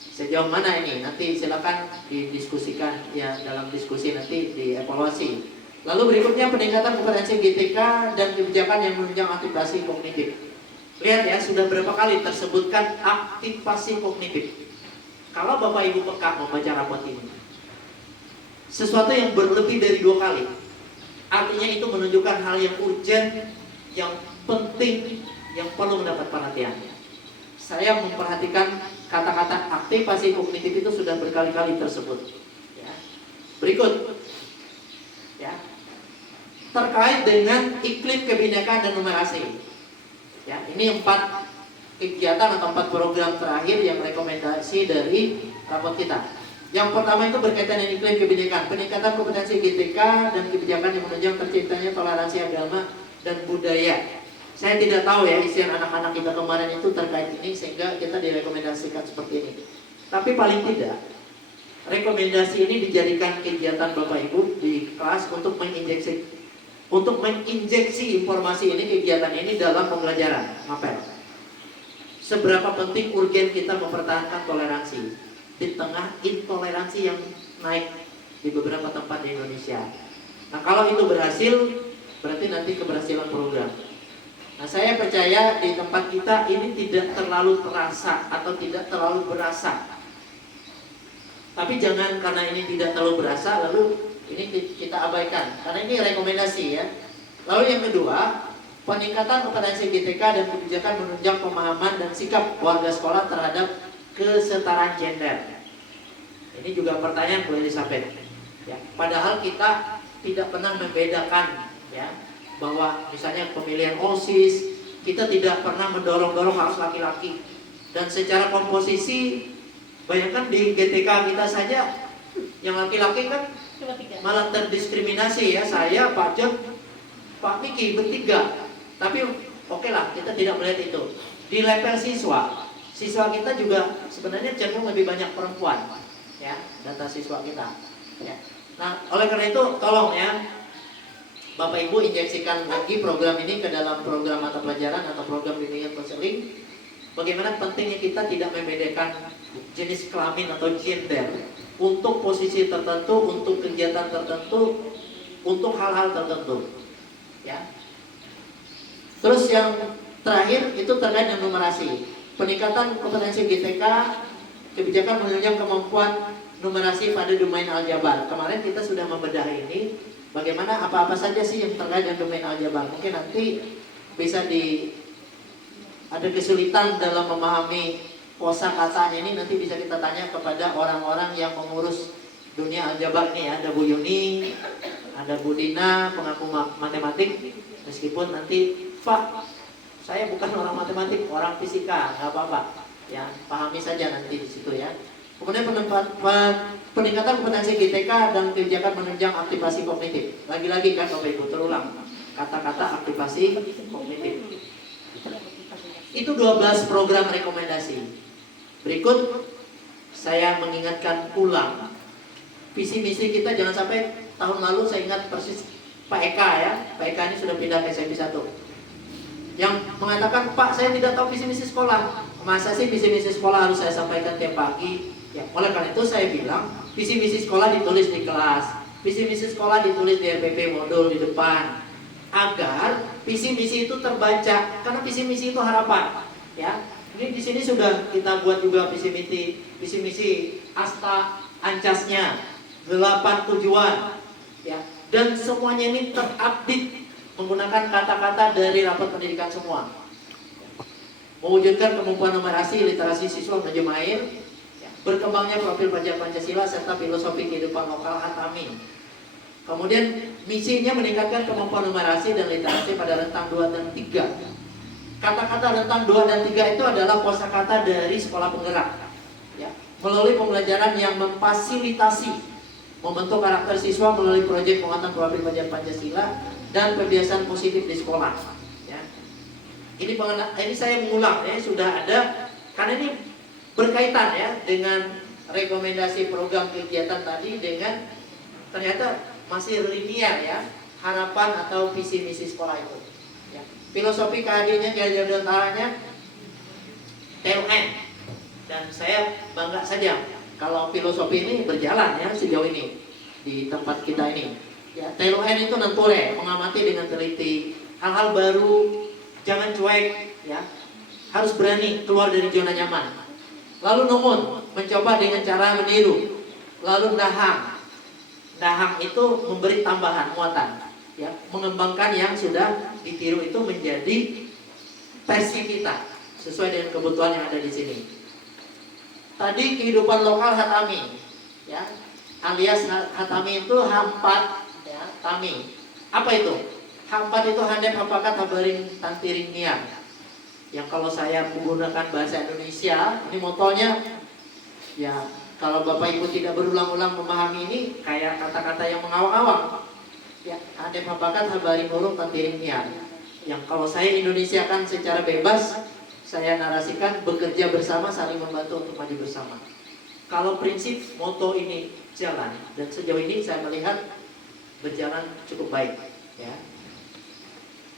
sejauh mana ini? Nanti silakan didiskusikan ya, dalam diskusi nanti dievaluasi. Lalu berikutnya peningkatan kompetensi GTK dan kebijakan yang menunjang aktivasi kognitif. Lihat ya, sudah berapa kali tersebutkan aktivasi kognitif. Kalau Bapak Ibu peka membaca rapot ini, sesuatu yang berlebih dari 2 kali, artinya itu menunjukkan hal yang urgent, yang penting, yang perlu mendapat perhatian. Saya memperhatikan kata-kata aktivasi kognitif itu sudah berkali-kali tersebut. Ya. Berikut, ya, terkait dengan iklim kebinekaan dan numerasi. Ya, ini 4 kegiatan atau 4 program terakhir yang rekomendasi dari raport kita. Yang pertama itu berkaitan dengan iklim kebinekaan, peningkatan kompetensi GTK dan kebijakan yang menunjang terciptanya toleransi agama dan budaya. Saya tidak tahu ya isian anak-anak kita kemarin itu terkait ini sehingga kita direkomendasikan seperti ini. Tapi paling tidak, rekomendasi ini dijadikan kegiatan Bapak Ibu di kelas untuk menginjeksi informasi ini, kegiatan ini dalam pembelajaran mapel. Seberapa penting urgen kita mempertahankan toleransi di tengah intoleransi yang naik di beberapa tempat di Indonesia. Nah, kalau itu berhasil, berarti nanti keberhasilan program. Nah, saya percaya di tempat kita ini tidak terlalu terasa atau tidak terlalu berasa. Tapi jangan karena ini tidak terlalu berasa lalu ini kita abaikan, karena ini rekomendasi ya. Lalu yang kedua, peningkatan kompetensi GTK dan kebijakan menunjang pemahaman dan sikap warga sekolah terhadap kesetaraan gender. Ini juga pertanyaan Bu Elizabeth. Ya, padahal kita tidak pernah membedakan ya, bahwa misalnya pemilihan OSIS kita tidak pernah mendorong-dorong harus laki-laki. Dan secara komposisi, bayangkan di GTK kita saja yang laki-laki kan malah terdiskriminasi ya, saya, Pak Jod, Pak Miki bertiga. Tapi oke lah, kita tidak melihat itu. Di level siswa kita juga sebenarnya cenderung lebih banyak perempuan, ya, data siswa kita. Ya. Nah, oleh karena itu, tolong ya, Bapak Ibu injeksikan lagi program ini ke dalam program mata pelajaran atau program bimbingan konseling. Bagaimana pentingnya kita tidak membedakan jenis kelamin atau gender untuk posisi tertentu, untuk kegiatan tertentu, untuk hal-hal tertentu. Ya. Terus yang terakhir itu terkait dengan numerasi. Peningkatan kompetensi GTK, kebijakan menunjang kemampuan numerasi pada domain aljabar. Kemarin kita sudah membedah ini, bagaimana apa-apa saja sih yang terkait dengan domain aljabar. Mungkin nanti bisa ada kesulitan dalam memahami kosakata ini, nanti bisa kita tanya kepada orang-orang yang mengurus dunia aljabar ini ya. Ada Bu Yuni, ada Bu Dina, pengaku matematik. Meskipun nanti, Pak, saya bukan orang matematik, orang fisika, nggak apa-apa. Ya, pahami saja nanti di situ ya. Kemudian peningkatan kompetensi GTK dan kebijakan menunjang aktivasi kognitif. Lagi-lagi kan Bapak Ibu, terulang kata-kata aktivasi kognitif. Itu 12 program rekomendasi. Berikut saya mengingatkan ulang visi misi kita. Jangan sampai tahun lalu saya ingat persis Pak Eka ya. Pak Eka ini sudah pindah ke SMP 1. Yang mengatakan, Pak, saya tidak tahu visi misi sekolah. Masa sih visi misi sekolah harus saya sampaikan tiap pagi? Ya, oleh karena itu saya bilang visi misi sekolah ditulis di kelas, visi misi sekolah ditulis di RPP modul di depan, agar visi misi itu terbaca. Karena visi misi itu harapan. Ya, Ini di sini sudah kita buat juga visi misi asta ancasnya, 8 tujuan, ya. Dan semuanya ini terupdate menggunakan kata-kata dari rapat pendidikan semua. Mewujudkan kemampuan numerasi, literasi siswa menjemain, ya. Berkembangnya profil pelajar Pancasila serta filosofi kehidupan lokal Hatami. Kemudian misinya meningkatkan kemampuan numerasi dan literasi pada rentang 2 dan 3. Kata-kata rentang 2 dan 3 itu adalah kosakata dari sekolah penggerak, ya. Melalui pembelajaran yang memfasilitasi membentuk karakter siswa melalui proyek penguatan profil pelajar Pancasila dan kebiasaan positif di sekolah, ya. Ini saya mengulang ya, sudah ada karena ini berkaitan ya dengan rekomendasi program kegiatan tadi dengan ternyata masih linear ya, harapan atau visi misi sekolah itu, ya. Filosofi KHD-nya diantaranya TLN, dan saya bangga saja kalau filosofi ini berjalan ya sejauh ini di tempat kita ini, ya. TLN itu nentore, mengamati dengan teliti hal-hal baru, jangan cuek ya, harus berani keluar dari zona nyaman. Lalu numun, mencoba dengan cara meniru. Lalu dahang itu memberi tambahan muatan, ya, mengembangkan yang sudah ditiru itu menjadi versi kita sesuai dengan kebutuhan yang ada di sini. Tadi kehidupan lokal Hatami, ya, alias Hatami itu hampat, ya, tami. Apa itu? Hampat itu handep hapakat habaring tantiring niang. Yang kalau saya menggunakan bahasa Indonesia, ini motonya, ya. Kalau Bapak Ibu tidak berulang-ulang memahami ini, kayak kata-kata yang mengawang-awang, ya, handep hapakat habaring urung tantiring niang. Yang kalau saya Indonesiakan secara bebas, saya narasikan bekerja bersama, saling membantu untuk maju bersama. Kalau prinsip moto ini jalan, dan sejauh ini saya melihat berjalan cukup baik, ya.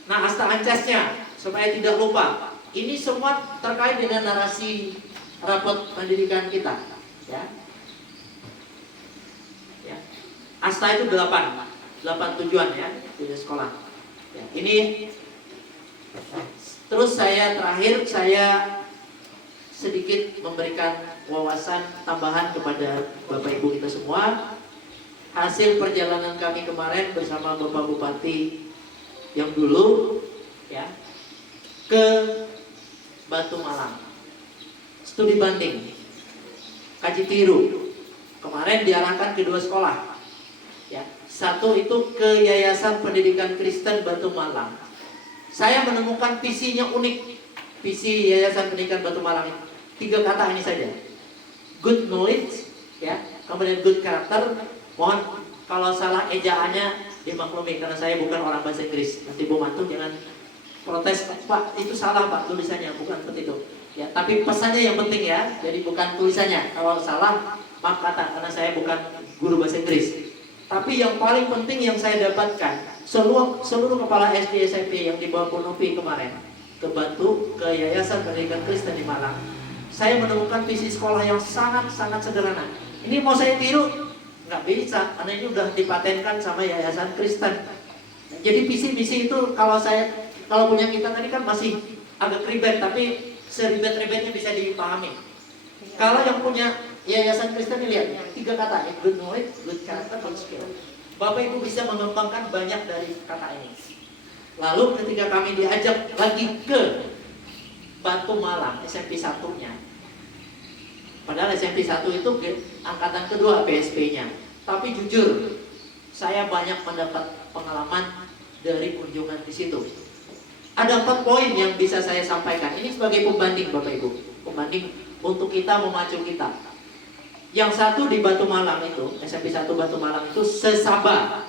Nah, asta ancasnya supaya tidak lupa, ini semua terkait dengan narasi rapat pendidikan kita, ya. Ya. Asta itu 8 tujuan ya di sekolah. Ya, ini terus terakhir saya sedikit memberikan wawasan tambahan kepada Bapak Ibu kita semua. Hasil perjalanan kami kemarin bersama Bapak Bupati yang dulu, ya, ke Batu Malang, studi banding, kaji tiru. Kemarin diarahkan ke 2 sekolah, ya. Satu itu ke Yayasan Pendidikan Kristen Batu Malang. Saya menemukan visinya unik. Visi Yayasan Pendidikan Batu Malang itu 3 kata ini saja: good knowledge, ya, kemudian good character. Mohon kalau salah ejaannya dimaklumi karena saya bukan orang bahasa Inggris. Nanti Bu Mantu jangan protes, Pak itu salah Pak tulisannya, bukan seperti itu, ya. Tapi pesannya yang penting ya, jadi bukan tulisannya. Kalau salah maaf kata, karena saya bukan guru bahasa Inggris. Tapi yang paling penting yang saya dapatkan, seluruh kepala SD SMP yang dibawa Bu Novi kemarin ke Batu, ke Yayasan Pendidikan Kristen di Malang, saya menemukan visi sekolah yang sangat-sangat sederhana. Ini mau saya tiru nggak bisa, karena ini udah dipatenkan sama Yayasan Kristen. Jadi visi misi itu kalau punya kita tadi kan masih agak ribet, tapi seribet-ribetnya bisa dipahami. Kalau yang punya Yayasan Kristen ini lihat 3 kata, good knowledge, good character, good skill. Bapak Ibu bisa mengembangkan banyak dari kata ini. Lalu ketika kami diajak lagi ke Batu Malang, SMP 1-nya, padahal SMP 1 itu angkatan kedua PSP-nya. Tapi jujur, saya banyak mendapat pengalaman dari kunjungan di situ. Ada 4 poin yang bisa saya sampaikan. Ini sebagai pembanding Bapak Ibu, pembanding untuk kita memacu kita. Yang satu di Batu Malang itu, SMP 1 Batu Malang itu sesaba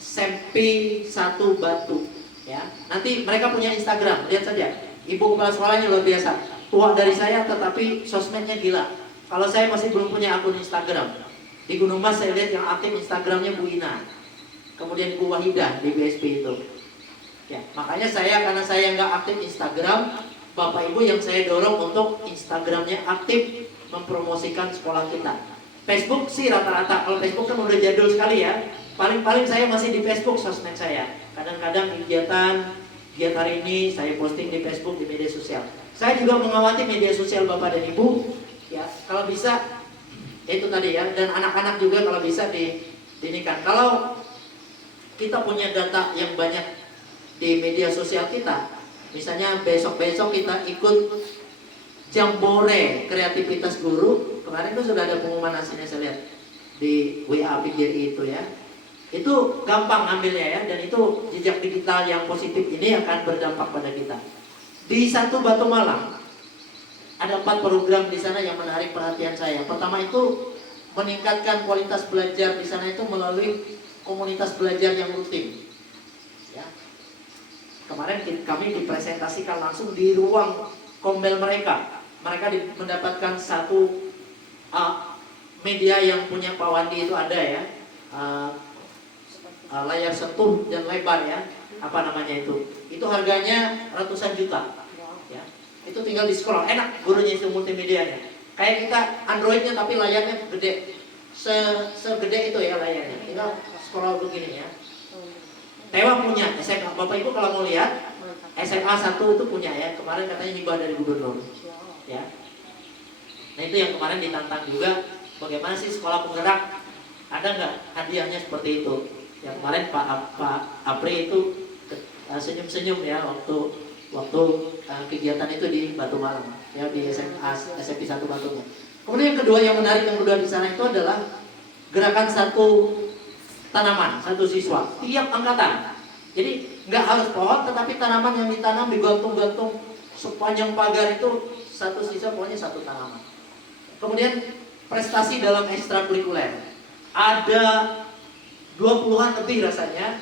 SMP 1 Batu, ya. Nanti mereka punya Instagram, lihat saja. Ibu kepala sekolahnya luar biasa, tua dari saya tetapi sosmednya gila. Kalau saya masih belum punya akun Instagram. Di Gunung Mas saya lihat yang aktif Instagramnya Bu Ina, kemudian Bu Wahidah di BSP itu, ya. Makanya karena saya nggak aktif Instagram, Bapak Ibu yang saya dorong untuk Instagramnya aktif mempromosikan sekolah kita. Facebook sih rata-rata, kalau Facebook kan udah jadul sekali ya. Paling-paling saya masih di Facebook sosmed saya. Kadang-kadang kegiatan hari ini saya posting di Facebook, di media sosial. Saya juga mengawasi media sosial Bapak dan Ibu, ya kalau bisa itu tadi ya, dan anak-anak juga kalau bisa dinikan. Kalau kita punya data yang banyak di media sosial kita, misalnya besok-besok kita ikut Jambore kreativitas guru, kemarin tuh sudah ada pengumuman hasilnya saya lihat di WA PGRI itu ya. Itu gampang ngambilnya ya, dan itu jejak digital yang positif ini akan berdampak pada kita. Di Satu Batu Malang ada 4 program di sana yang menarik perhatian saya. Pertama itu meningkatkan kualitas belajar di sana itu melalui komunitas belajar yang rutin. Ya. Kemarin kami dipresentasikan langsung di ruang kombel mereka. Mereka mendapatkan satu media yang punya Pak Wandi itu ada ya, layar sentuh dan lebar ya, apa namanya itu harganya ratusan juta ya. Itu tinggal di scroll, enak gurunya itu multimedianya, kayak kita Androidnya tapi layarnya gede, segede itu ya layarnya, tinggal scroll begini ya. Tewa punya SMA, Bapak Ibu kalau mau lihat SMA 1 itu punya ya, kemarin katanya hibah dari gubernur ya. Nah itu yang kemarin ditantang juga, bagaimana sih sekolah penggerak, ada nggak hadiahnya seperti itu. Yang kemarin Pak Apri itu senyum-senyum ya waktu kegiatan itu di Batu Malang ya, di SMP 1 Batunya. Kemudian yang kedua yang menarik yang kedua di sana itu adalah gerakan satu tanaman, satu siswa tiap angkatan. Jadi nggak harus pohon, tetapi tanaman yang ditanam digantung-gantung sepanjang pagar itu, satu siswa pokoknya satu tanaman. Kemudian prestasi dalam ekstrakurikuler ada 20-an lebih rasanya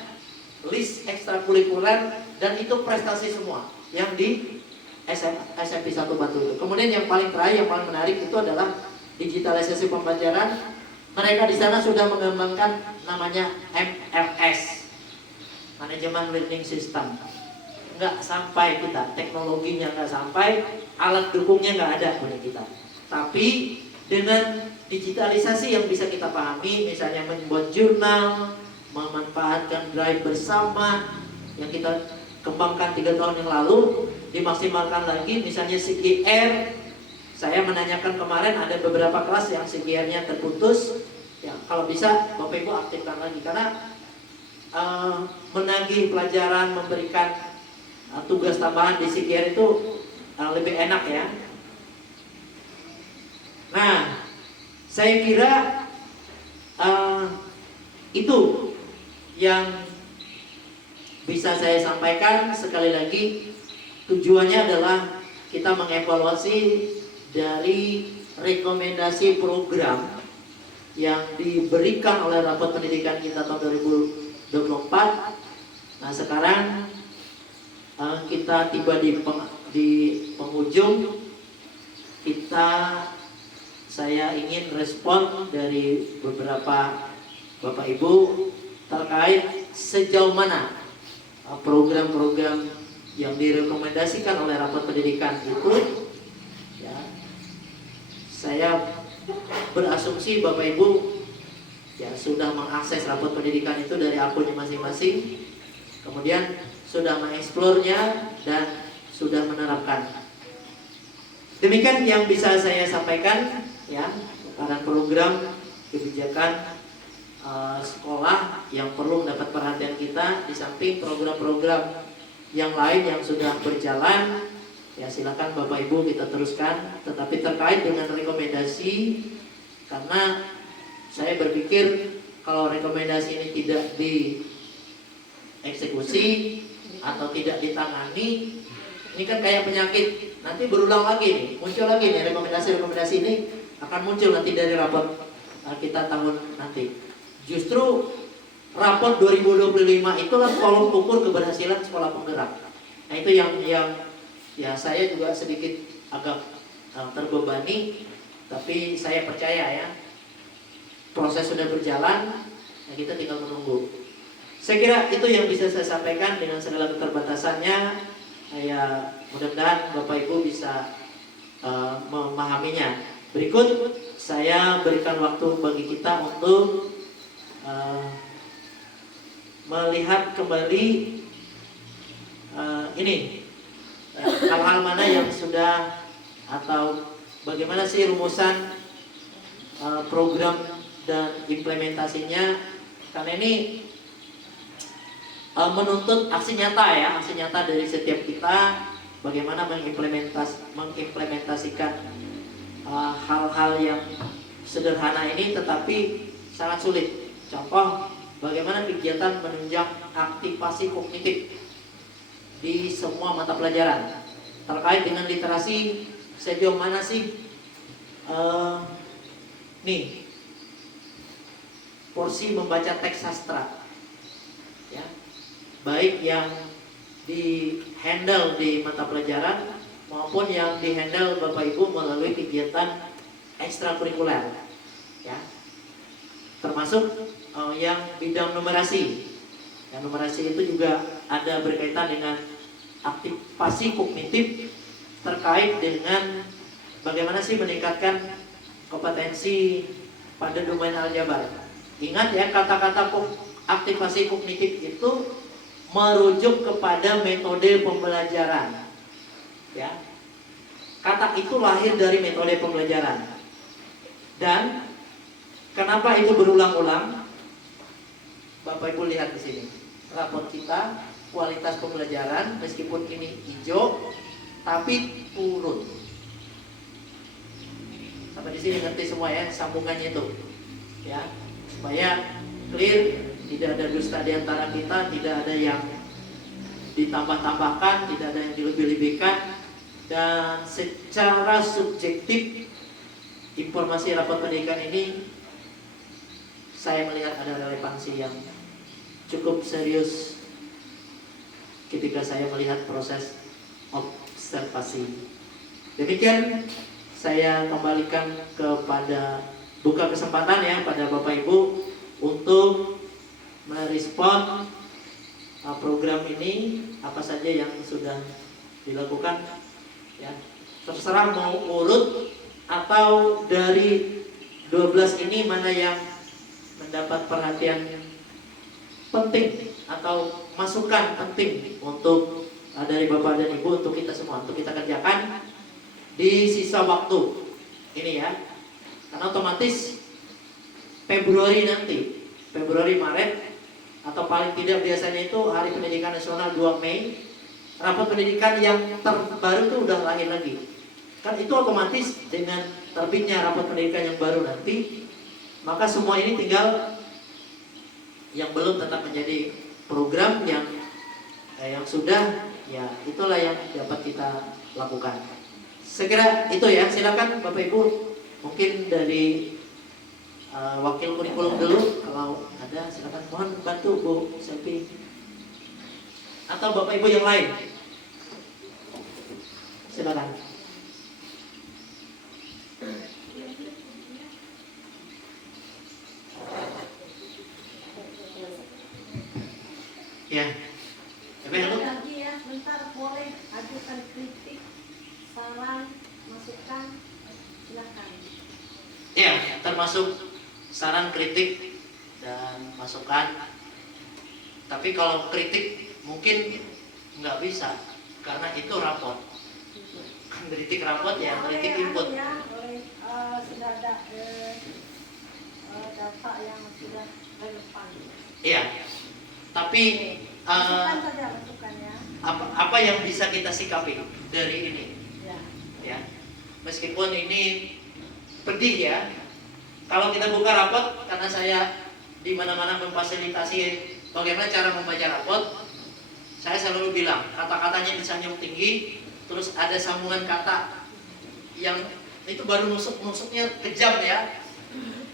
list ekstrakurikuler, dan itu prestasi semua yang di SMP 1 Batu itu. Kemudian yang paling terakhir, yang paling menarik itu adalah digitalisasi pembelajaran. Mereka di sana sudah mengembangkan namanya MLS, Manajemen Learning System. Nggak sampai kita, teknologinya nggak sampai, alat dukungnya nggak ada punya kita. Tapi dengan digitalisasi yang bisa kita pahami, misalnya membuat jurnal, memanfaatkan drive bersama yang kita kembangkan 3 tahun yang lalu, dimaksimalkan lagi, misalnya CGR. Saya menanyakan kemarin ada beberapa kelas yang CGR-nya terputus, ya kalau bisa Bapak Ibu aktifkan lagi, karena menagih pelajaran, memberikan tugas tambahan di CGR itu lebih enak ya. Nah, saya kira itu yang bisa saya sampaikan. Sekali lagi, tujuannya adalah kita mengevaluasi dari rekomendasi program yang diberikan oleh rapor pendidikan kita tahun 2024. Nah, sekarang kita tiba di penghujung. Saya ingin respon dari beberapa Bapak Ibu terkait sejauh mana program-program yang direkomendasikan oleh rapor pendidikan itu ya. Saya berasumsi Bapak Ibu ya sudah mengakses rapor pendidikan itu dari akunnya masing-masing, kemudian sudah mengeksplornya dan sudah menerapkan. Demikian yang bisa saya sampaikan ya, para program kebijakan sekolah yang perlu mendapat perhatian kita, di samping program-program yang lain yang sudah berjalan. Ya silakan Bapak Ibu kita teruskan, tetapi terkait dengan rekomendasi, karena saya berpikir kalau rekomendasi ini tidak dieksekusi atau tidak ditangani, ini kan kayak penyakit, nanti berulang lagi nih, muncul lagi nih rekomendasi-rekomendasi ini akan muncul nanti dari rapor kita tahun nanti. Justru rapor 2025 itulah tolok ukur keberhasilan sekolah penggerak. Nah itu yang ya saya juga sedikit agak terbebani, tapi saya percaya ya proses sudah berjalan, nah kita tinggal menunggu. Saya kira itu yang bisa saya sampaikan dengan segala keterbatasannya. Ya mudah-mudahan Bapak Ibu bisa memahaminya. Berikut saya berikan waktu bagi kita untuk melihat kembali ini hal-hal mana yang sudah atau bagaimana sih rumusan program dan implementasinya, karena ini menuntut aksi nyata ya, aksi nyata dari setiap kita bagaimana mengimplementasikan hal-hal yang sederhana ini tetapi sangat sulit. Contoh, bagaimana kegiatan menunjang aktivasi kognitif di semua mata pelajaran. Terkait dengan literasi, sejauh mana sih porsi membaca teks sastra ya, baik yang di handle di mata pelajaran maupun yang di handle Bapak Ibu melalui kegiatan ekstrakurikuler ya, termasuk yang bidang numerasi. Yang numerasi itu juga ada berkaitan dengan aktivasi kognitif terkait dengan bagaimana sih meningkatkan kompetensi pada domain aljabar. Ingat ya, kata-kata aktivasi kognitif itu merujuk kepada metode pembelajaran. Ya, kata itu lahir dari metode pembelajaran. Dan kenapa itu berulang-ulang? Bapak Ibu lihat di sini, rapor kita kualitas pembelajaran meskipun ini hijau, tapi turun. Sampai di sini ngerti semua ya sambungannya itu, ya, supaya clear, tidak ada dusta di antara kita, tidak ada yang ditambah-tambahkan, tidak ada yang dilebih-lebihkan, dan secara subjektif informasi rapor pendidikan ini saya melihat ada relevansi yang cukup serius ketika saya melihat proses observasi. Demikian saya kembalikan kepada buka kesempatan ya pada Bapak Ibu untuk merespon program ini, apa saja yang sudah dilakukan ya. Terserah mau urut atau dari 12 ini mana yang mendapat perhatian penting atau masukan penting untuk dari Bapak dan Ibu untuk kita semua, untuk kita kerjakan di sisa waktu ini ya. Karena otomatis Februari nanti, Februari Maret atau paling tidak biasanya itu Hari Pendidikan Nasional 2 Mei, rapor pendidikan yang terbaru itu udah lahir lagi. Kan itu otomatis dengan terbitnya rapor pendidikan yang baru nanti, maka semua ini tinggal yang belum tetap menjadi program yang sudah ya, itulah yang dapat kita lakukan. Segera itu ya, silakan Bapak Ibu, mungkin dari wakil kurikulum dulu kalau ada, silakan. Mohon bantu Bu Selvi atau Bapak Ibu yang lain, silakan. Ya, lagi ya, bentar, boleh ajukan kritik, saran, masukan, silakan. Ya, termasuk saran, kritik, dan masukan. Tapi kalau kritik mungkin nggak bisa, karena itu rapor. Kritik rapor ya, kritik input. Ya, boleh, sudah ada data yang sudah relevan. Iya. Tapi masukan saja, masukan ya. Apa yang bisa kita sikapi dari ini? Ya. Meskipun ini pedih ya. Kalau kita buka rapot, karena saya di mana-mana memfasilitasi bagaimana cara membaca rapot, saya selalu bilang kata-katanya disanjung tinggi, terus ada sambungan kata yang itu baru nusuk-nusuknya kejam ya.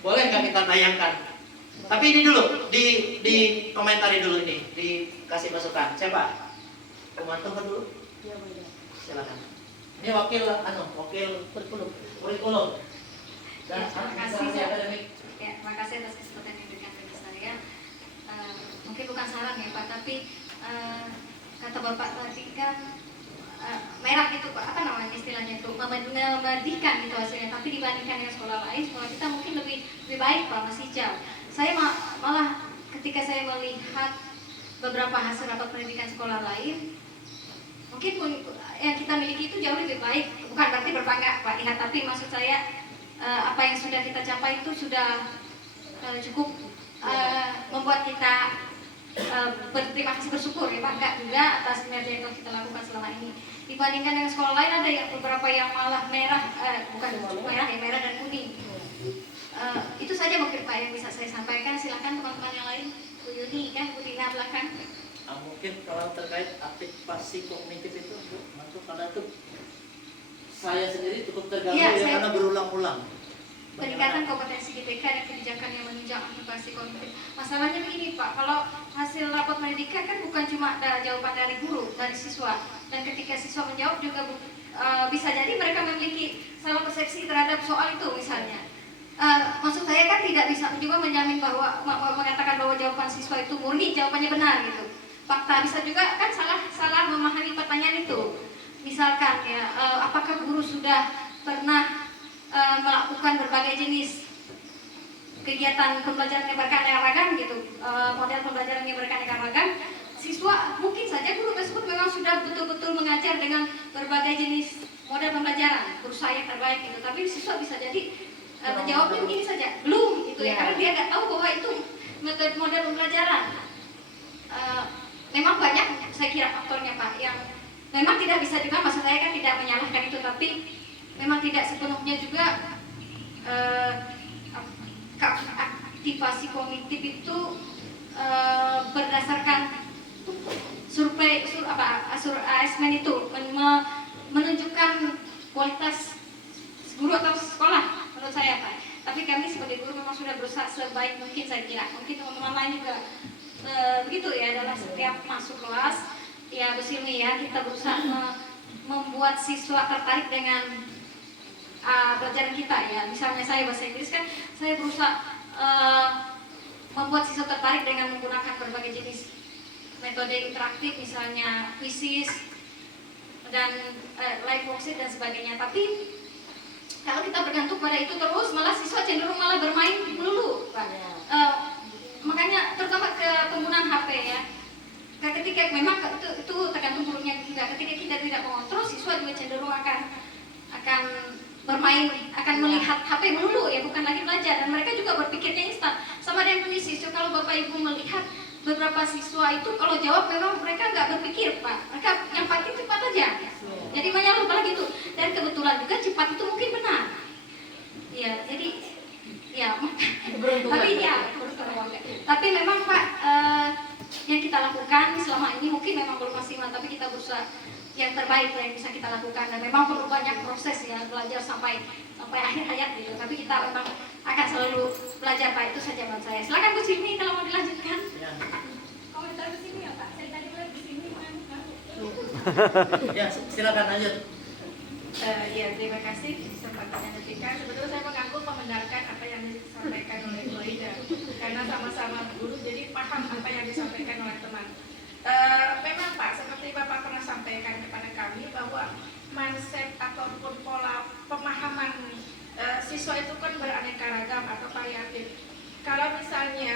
Boleh nggak kita tayangkan? Tapi ini dulu di komentari dulu ini, dikasih masukan. Siapa? Komandan dulu. Ya, boleh. Silakan. Ini wakil kurikulum. Dan administrasi akademik. Ya, terima kasih atas kesempatan yang diberikan kepada saya. Mungkin bukan saran ya Pak, tapi kata Bapak tadi kan merah gitu Pak, apa namanya istilahnya itu, membandingkan gitu hasilnya. Tapi dibandingkan dengan sekolah lain, sekolah kita mungkin lebih baik Pak, masih jauh. Saya malah ketika saya melihat beberapa hasil rapor pendidikan sekolah lain, mungkin yang kita miliki itu jauh lebih baik. Bukan berarti berbangga Pak Lihat, tapi maksud saya apa yang sudah kita capai itu sudah cukup membuat kita berterima kasih, bersyukur ya, bangga juga atas kinerja yang telah kita lakukan selama ini. Dibandingkan dengan sekolah lain, ada yang beberapa yang malah merah, bukan merah ya, merah dan kuning. Itu saja mungkin Pak yang bisa saya sampaikan. Silakan teman-teman yang lain. Bu Yuni kan, Bu Dina belakang. Mungkin kalau terkait aktivasi kognitif itu, Bu, masuk karena itu saya sendiri cukup terganggu Iya, ya, karena berulang-ulang. Peningkatan kompetensi GPK dan kebijakan yang menunjang aktivasi kognitif. Masalahnya begini Pak, kalau hasil rapot pendidikan kan bukan cuma ada jawaban dari guru, dari siswa. Dan ketika siswa menjawab juga bisa jadi mereka memiliki salah persepsi terhadap soal itu misalnya. Maksud saya kan tidak bisa juga menjamin bahwa mengatakan bahwa jawaban siswa itu murni jawabannya benar gitu. Fakta bisa juga kan salah memahami pertanyaan itu. Misalkan ya, apakah guru sudah pernah melakukan berbagai jenis kegiatan pembelajaran yang beraneka ragam gitu, model pembelajaran yang beraneka ragam. Siswa mungkin saja guru tersebut memang sudah betul-betul mengajar dengan berbagai jenis model pembelajaran, berusaha yang terbaik gitu. Tapi siswa bisa jadi menjawabnya begini saja, belum gitu ya, karena dia nggak tahu bahwa itu metode model pembelajaran. Memang banyak saya kira faktornya Pak yang memang tidak bisa juga, maksud saya kan tidak menyalahkan itu, tapi memang tidak sepenuhnya juga aktivasi kognitif itu berdasarkan survei ASESMEN itu menunjukkan kualitas guru atau sekolah menurut saya Pak. Tapi kami sebagai guru memang sudah berusaha sebaik mungkin, saya kira. Mungkin teman-teman lain juga begitu ya, adalah setiap masuk kelas ya Bu Silmi ya, kita berusaha membuat siswa tertarik dengan pelajaran kita ya. Misalnya saya bahasa Inggris kan, saya berusaha membuat siswa tertarik dengan menggunakan berbagai jenis metode interaktif, misalnya quizzes dan live worksheet dan sebagainya. Tapi kalau kita bergantung pada itu terus, malah siswa cenderung malah bermain melulu Pak. Makanya terutama ke penggunaan HP ya. Ketika memang itu tergantung gurunya juga. Ketika kita tidak mengontrol, siswa juga cenderung akan bermain, akan melihat HP melulu ya, bukan lagi belajar. Dan mereka juga berpikirnya instan. Sama dengan punya siswa, kalau Bapak Ibu melihat beberapa siswa itu kalau jawab memang mereka nggak berpikir Pak. Mereka yang pasti cepat aja. Jadi banyak lupa gitu. Dan kebetulan juga cepat itu mungkin benar. Ya, jadi ya. Tapi ya, tapi memang Pak, yang kita lakukan selama ini mungkin memang belum maksimal, tapi kita berusaha yang terbaik yang bisa kita lakukan, dan memang perlu banyak proses ya, belajar sampai akhir hayat gitu. Tapi kita memang akan selalu belajar Pak, itu saja buat saya. Silakan Bu Sini kalau mau dilanjutkan. Ya. Komentar di sini ya Pak. Saya tadi mulai di sini Ya, silakan lanjut. Ya, terima kasih kesempatannya ketika sebetulnya saya mengaku membenarkan apa yang disampaikan oleh Bu Aida, karena sama-sama guru jadi paham apa yang disampaikan oleh teman. Memang Pak, seperti Bapak pernah sampaikan kepada kami bahwa mindset ataupun pola pemahaman siswa itu kan beraneka ragam atau variatif. Kalau misalnya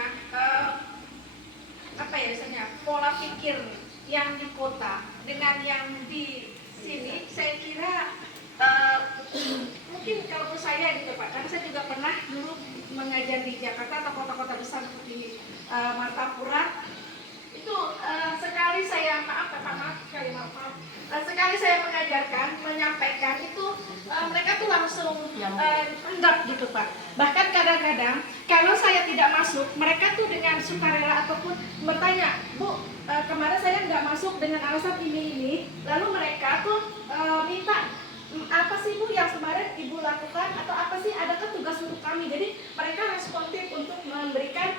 misalnya pola pikir yang di kota dengan yang di sini, saya kira mungkin kalau saya gitu Pak, karena saya juga pernah dulu mengajar di Jakarta atau kota-kota besar seperti Martapura. Itu sekali saya sekali saya mengajarkan, menyampaikan itu mereka tuh langsung tanggap gitu Pak. Bahkan kadang-kadang kalau saya tidak masuk, mereka tuh dengan sukarela ataupun bertanya, Bu, kemarin saya nggak masuk dengan alasan ini, lalu mereka tuh minta apa sih Bu yang kemarin Ibu lakukan, atau apa sih, adakah tugas untuk kami. Jadi mereka responsif untuk memberikan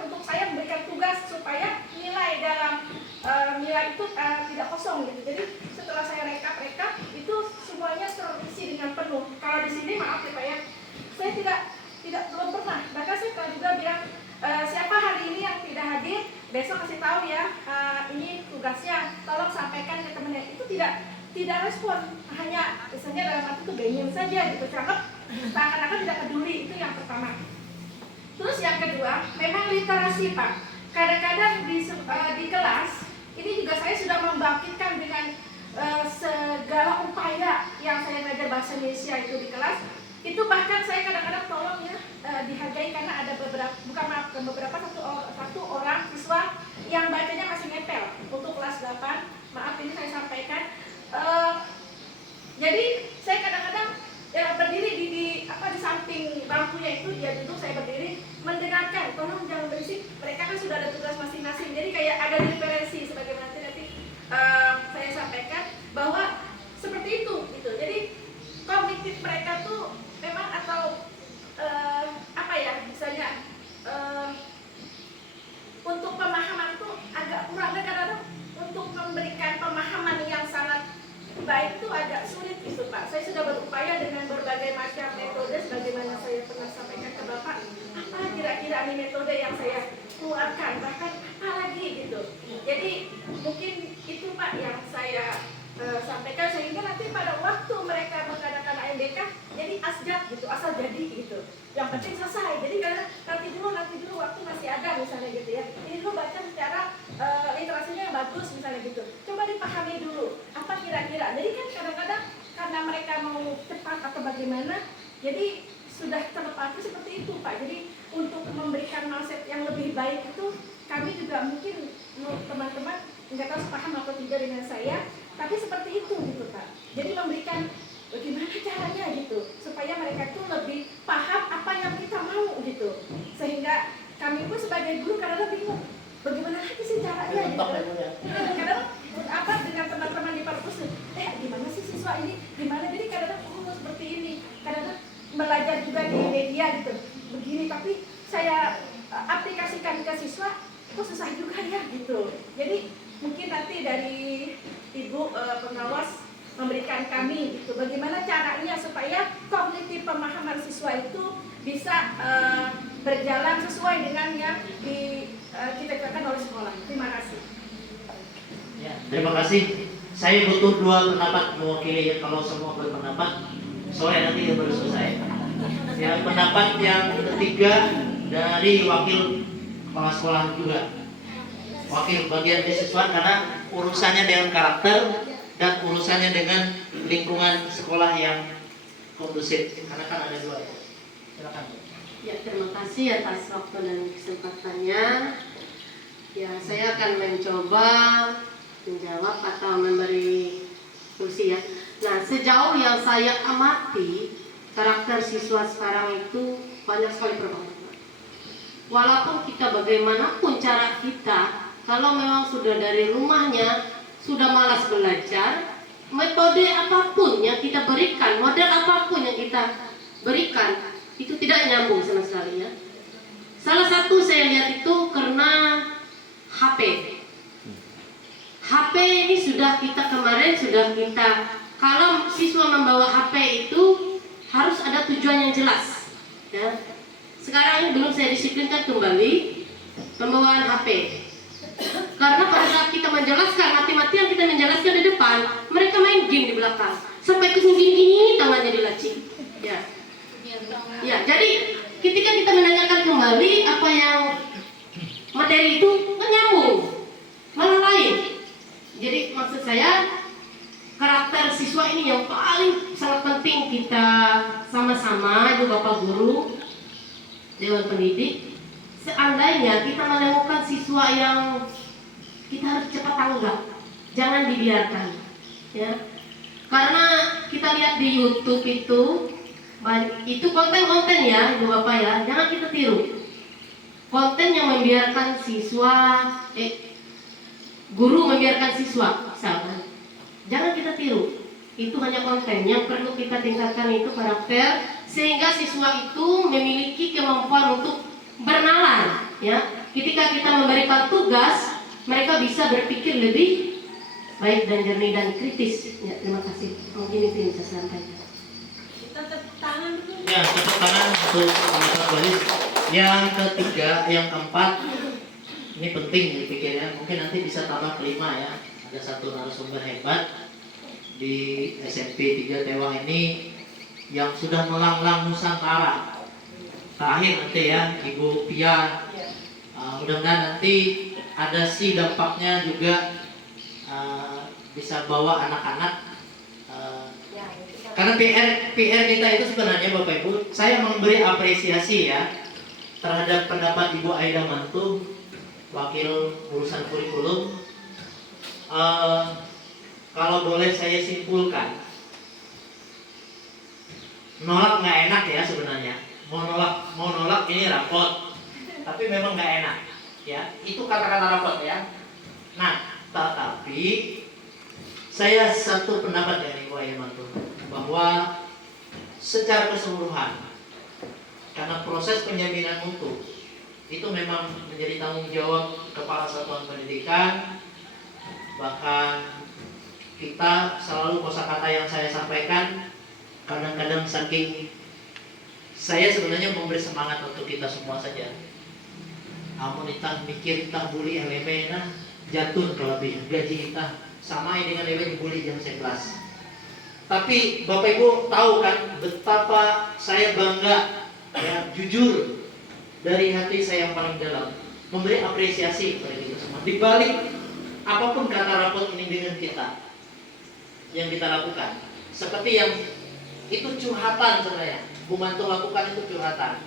untuk saya memberikan tugas supaya nilai dalam nilai itu tidak kosong gitu. Jadi setelah saya rekap itu semuanya terisi dengan penuh. Kalau di sini maaf ya Pak ya, saya belum pernah. Bahkan saya juga bilang siapa hari ini yang tidak hadir, besok kasih tahu ya, ini tugasnya, tolong sampaikan ke temennya. Itu tidak respon, hanya misalnya dalam hati itu bengong saja gitu, seakan-akan tidak peduli. Itu yang pertama. Terus yang kedua, memang literasi Pak. Kadang-kadang di kelas ini juga saya sudah membangkitkan dengan segala upaya yang saya ngajar bahasa Indonesia itu di kelas. Itu bahkan saya kadang-kadang tolong ya dihargai karena ada beberapa satu orang siswa yang bacanya masih ngepel untuk kelas 8. Maaf ini saya sampaikan. Jadi saya kadang-kadang berdiri di samping bangkunya itu, dia duduk, saya berdiri mendengarkan, tolong jangan berisik, mereka kan sudah ada tugas masing-masing, jadi kayak ada diferensi sebagaimana nanti saya sampaikan bahwa seperti itu gitu. Jadi kognitif mereka tuh memang atau misalnya untuk pemahaman tuh agak kurang, dan kadang-kadang untuk memberikan pemahaman yang sangat baik itu agak sulit gitu Pak. Saya sudah berupaya dengan berbagai macam metode sebagaimana saya pernah sampaikan ke Bapak. Apa kira-kira ini metode yang saya keluarkan, bahkan apa lagi gitu. Jadi mungkin itu Pak yang saya sampaikan, sehingga nanti pada waktu mereka mengadakan AMBK jadi asjad gitu, asal jadi gitu. Yang penting selesai. Jadi karena nanti dulu waktu masih ada misalnya gitu ya. Ini dulu baca secara literasinya yang bagus misalnya gitu. Coba dipahami dulu apa kira-kira. Jadi kan kadang-kadang karena mereka mau cepat atau bagaimana, jadi sudah terlepasnya seperti itu Pak. Jadi untuk memberikan mindset yang lebih baik itu kami juga mungkin teman-teman nggak tahu sepaham atau tidak dengan saya, tapi seperti itu gitu Pak. Jadi memberikan bagaimana caranya gitu supaya mereka tuh lebih paham apa yang kita mau gitu, sehingga kami pun sebagai guru kadang-kadang bingung bagaimana lagi sih caranya gitu. Kadang dengan teman-teman di perpus, gimana sih siswa ini gimana, jadi kadang-kadang seperti ini, kadang-kadang belajar juga di media gitu begini, tapi saya aplikasikan ke siswa kok susah juga ya gitu. Jadi mungkin nanti dari Ibu pengawas memberikan kami gitu bagaimana caranya supaya kognitif pemahaman siswa itu bisa berjalan sesuai dengan yang diciptakan oleh sekolah. Terima kasih. Ya, terima kasih. Saya butuh dua pendapat mewakili. Kalau semua berpendapat, sore nanti baru selesai. Yang pendapat yang ketiga dari wakil kepala sekolah juga, wakil bagian siswa, karena urusannya dengan karakter dan urusannya dengan lingkungan sekolah yang kondusif, karena kan ada dua ya. Silakan. Ya, terima kasih atas waktu dan kesempatannya. Ya, saya akan mencoba menjawab atau memberi solusi ya. Nah, sejauh yang saya amati, karakter siswa sekarang itu banyak sekali perubahan. Walaupun kita bagaimanapun cara kita, kalau memang sudah dari rumahnya sudah malas belajar, metode apapun yang kita berikan, model apapun yang kita berikan, itu tidak nyambung sama sekali ya. Salah satu saya lihat itu karena HP. HP ini kemarin sudah kita, kalau siswa membawa HP itu harus ada tujuan yang jelas ya. Sekarang ini belum saya disiplinkan kembali pembawaan HP. Karena pada saat kita menjelaskan, mati-matian kita menjelaskan di depan, mereka main game di belakang. Sampai ke gini-gini tangannya dilaci. Ya. Ya, jadi ketika kita menanyakan kembali apa yang materi itu kan nyambung, malah lain. Jadi maksud saya karakter siswa ini yang paling sangat penting kita sama-sama, Ibu Bapak Guru, Dewan Pendidik. Seandainya kita menemukan siswa yang kita harus cepat tanggap, jangan dibiarkan, ya. Karena kita lihat di YouTube itu konten-konten ya, Ibu Bapak ya, jangan kita tiru. Konten yang membiarkan siswa, guru membiarkan siswa, misalkan, jangan kita tiru. Itu hanya konten. Yang perlu kita tingkatkan itu karakter, sehingga siswa itu memiliki kemampuan untuk bernalar ya. Ketika kita memberikan tugas, mereka bisa berpikir lebih baik dan jernih dan kritis ya. Terima kasih. Mungkin itu yang saya sampaikan. Tepuk tangan dulu. Ya, tepuk tangan untuk Pak Balis. Yang ketiga, yang keempat, ini penting dipikirnya. Mungkin nanti bisa tambah kelima ya. Ada satu narasumber hebat di SMP 3 Tewang ini yang sudah melanglang Nusantara. Terakhir nanti ya, Ibu Pia. Mudah-mudahan nanti ada dampaknya juga bisa bawa anak-anak. Ya, itu kan. Karena PR kita itu sebenarnya Bapak Ibu, saya memberi apresiasi ya terhadap pendapat Ibu Aida Mantu, Wakil Urusan Kurikulum. Kalau boleh saya simpulkan, nolak nggak enak ya sebenarnya. Mau nolak ini rapot, tapi memang nggak enak ya. Itu kata-kata rapot ya. Nah, tetapi saya satu pendapat dari Ibu Aida Mantu bahwa secara keseluruhan, karena proses penjaminan mutu itu memang menjadi tanggung jawab Kepala Satuan Pendidikan. Bahkan kita selalu kosakata yang saya sampaikan kadang-kadang saking saya sebenarnya memberi semangat untuk kita semua saja. Amun kita mikir kita bully LB nah jatuh kalau gaji kita sama dengan LB dibully jam 11. Tapi Bapak Ibu tahu kan betapa saya bangga ya, jujur dari hati saya yang paling dalam memberi apresiasi kepada kita semua. Di balik apapun kata rapot ini dengan kita yang kita lakukan, seperti yang itu curhatan sebenarnya, Bu Mantu lakukan itu curhatan.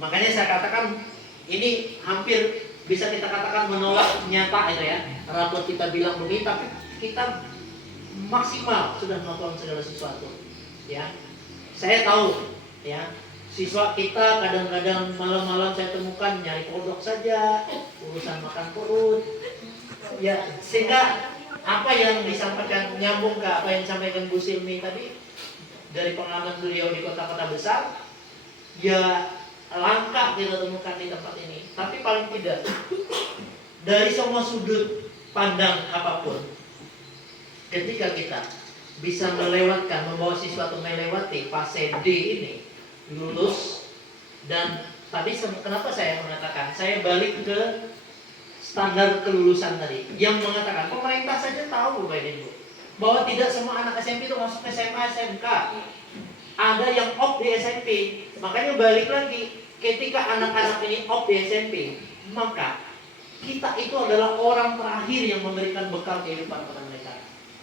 Makanya saya katakan ini hampir bisa kita katakan menolak nyata itu ya. Rapot kita bilang begitu, tapi kita maksimal sudah melakukan segala sesuatu. Ya, saya tahu ya. Siswa kita kadang-kadang malam-malam saya temukan nyari kodok saja, urusan makan perut. Ya, sehingga apa yang disampaikan nyambung ke apa yang disampaikan Bu Silmi tadi dari pengalaman beliau di kota-kota besar, ya langka kita temukan di tempat ini. Tapi paling tidak dari semua sudut pandang apapun, ketika kita bisa melewatkan, membawa siswa untuk melewati fase D ini, lulus, dan tadi kenapa saya mengatakan, saya balik ke standar kelulusan tadi, yang mengatakan pemerintah saja tahu Bapak Ibu bahwa tidak semua anak SMP itu masuk SMA SMK, ada yang off di SMP. Makanya balik lagi, ketika anak-anak ini off di SMP, maka kita itu adalah orang terakhir yang memberikan bekal kehidupan kepada mereka.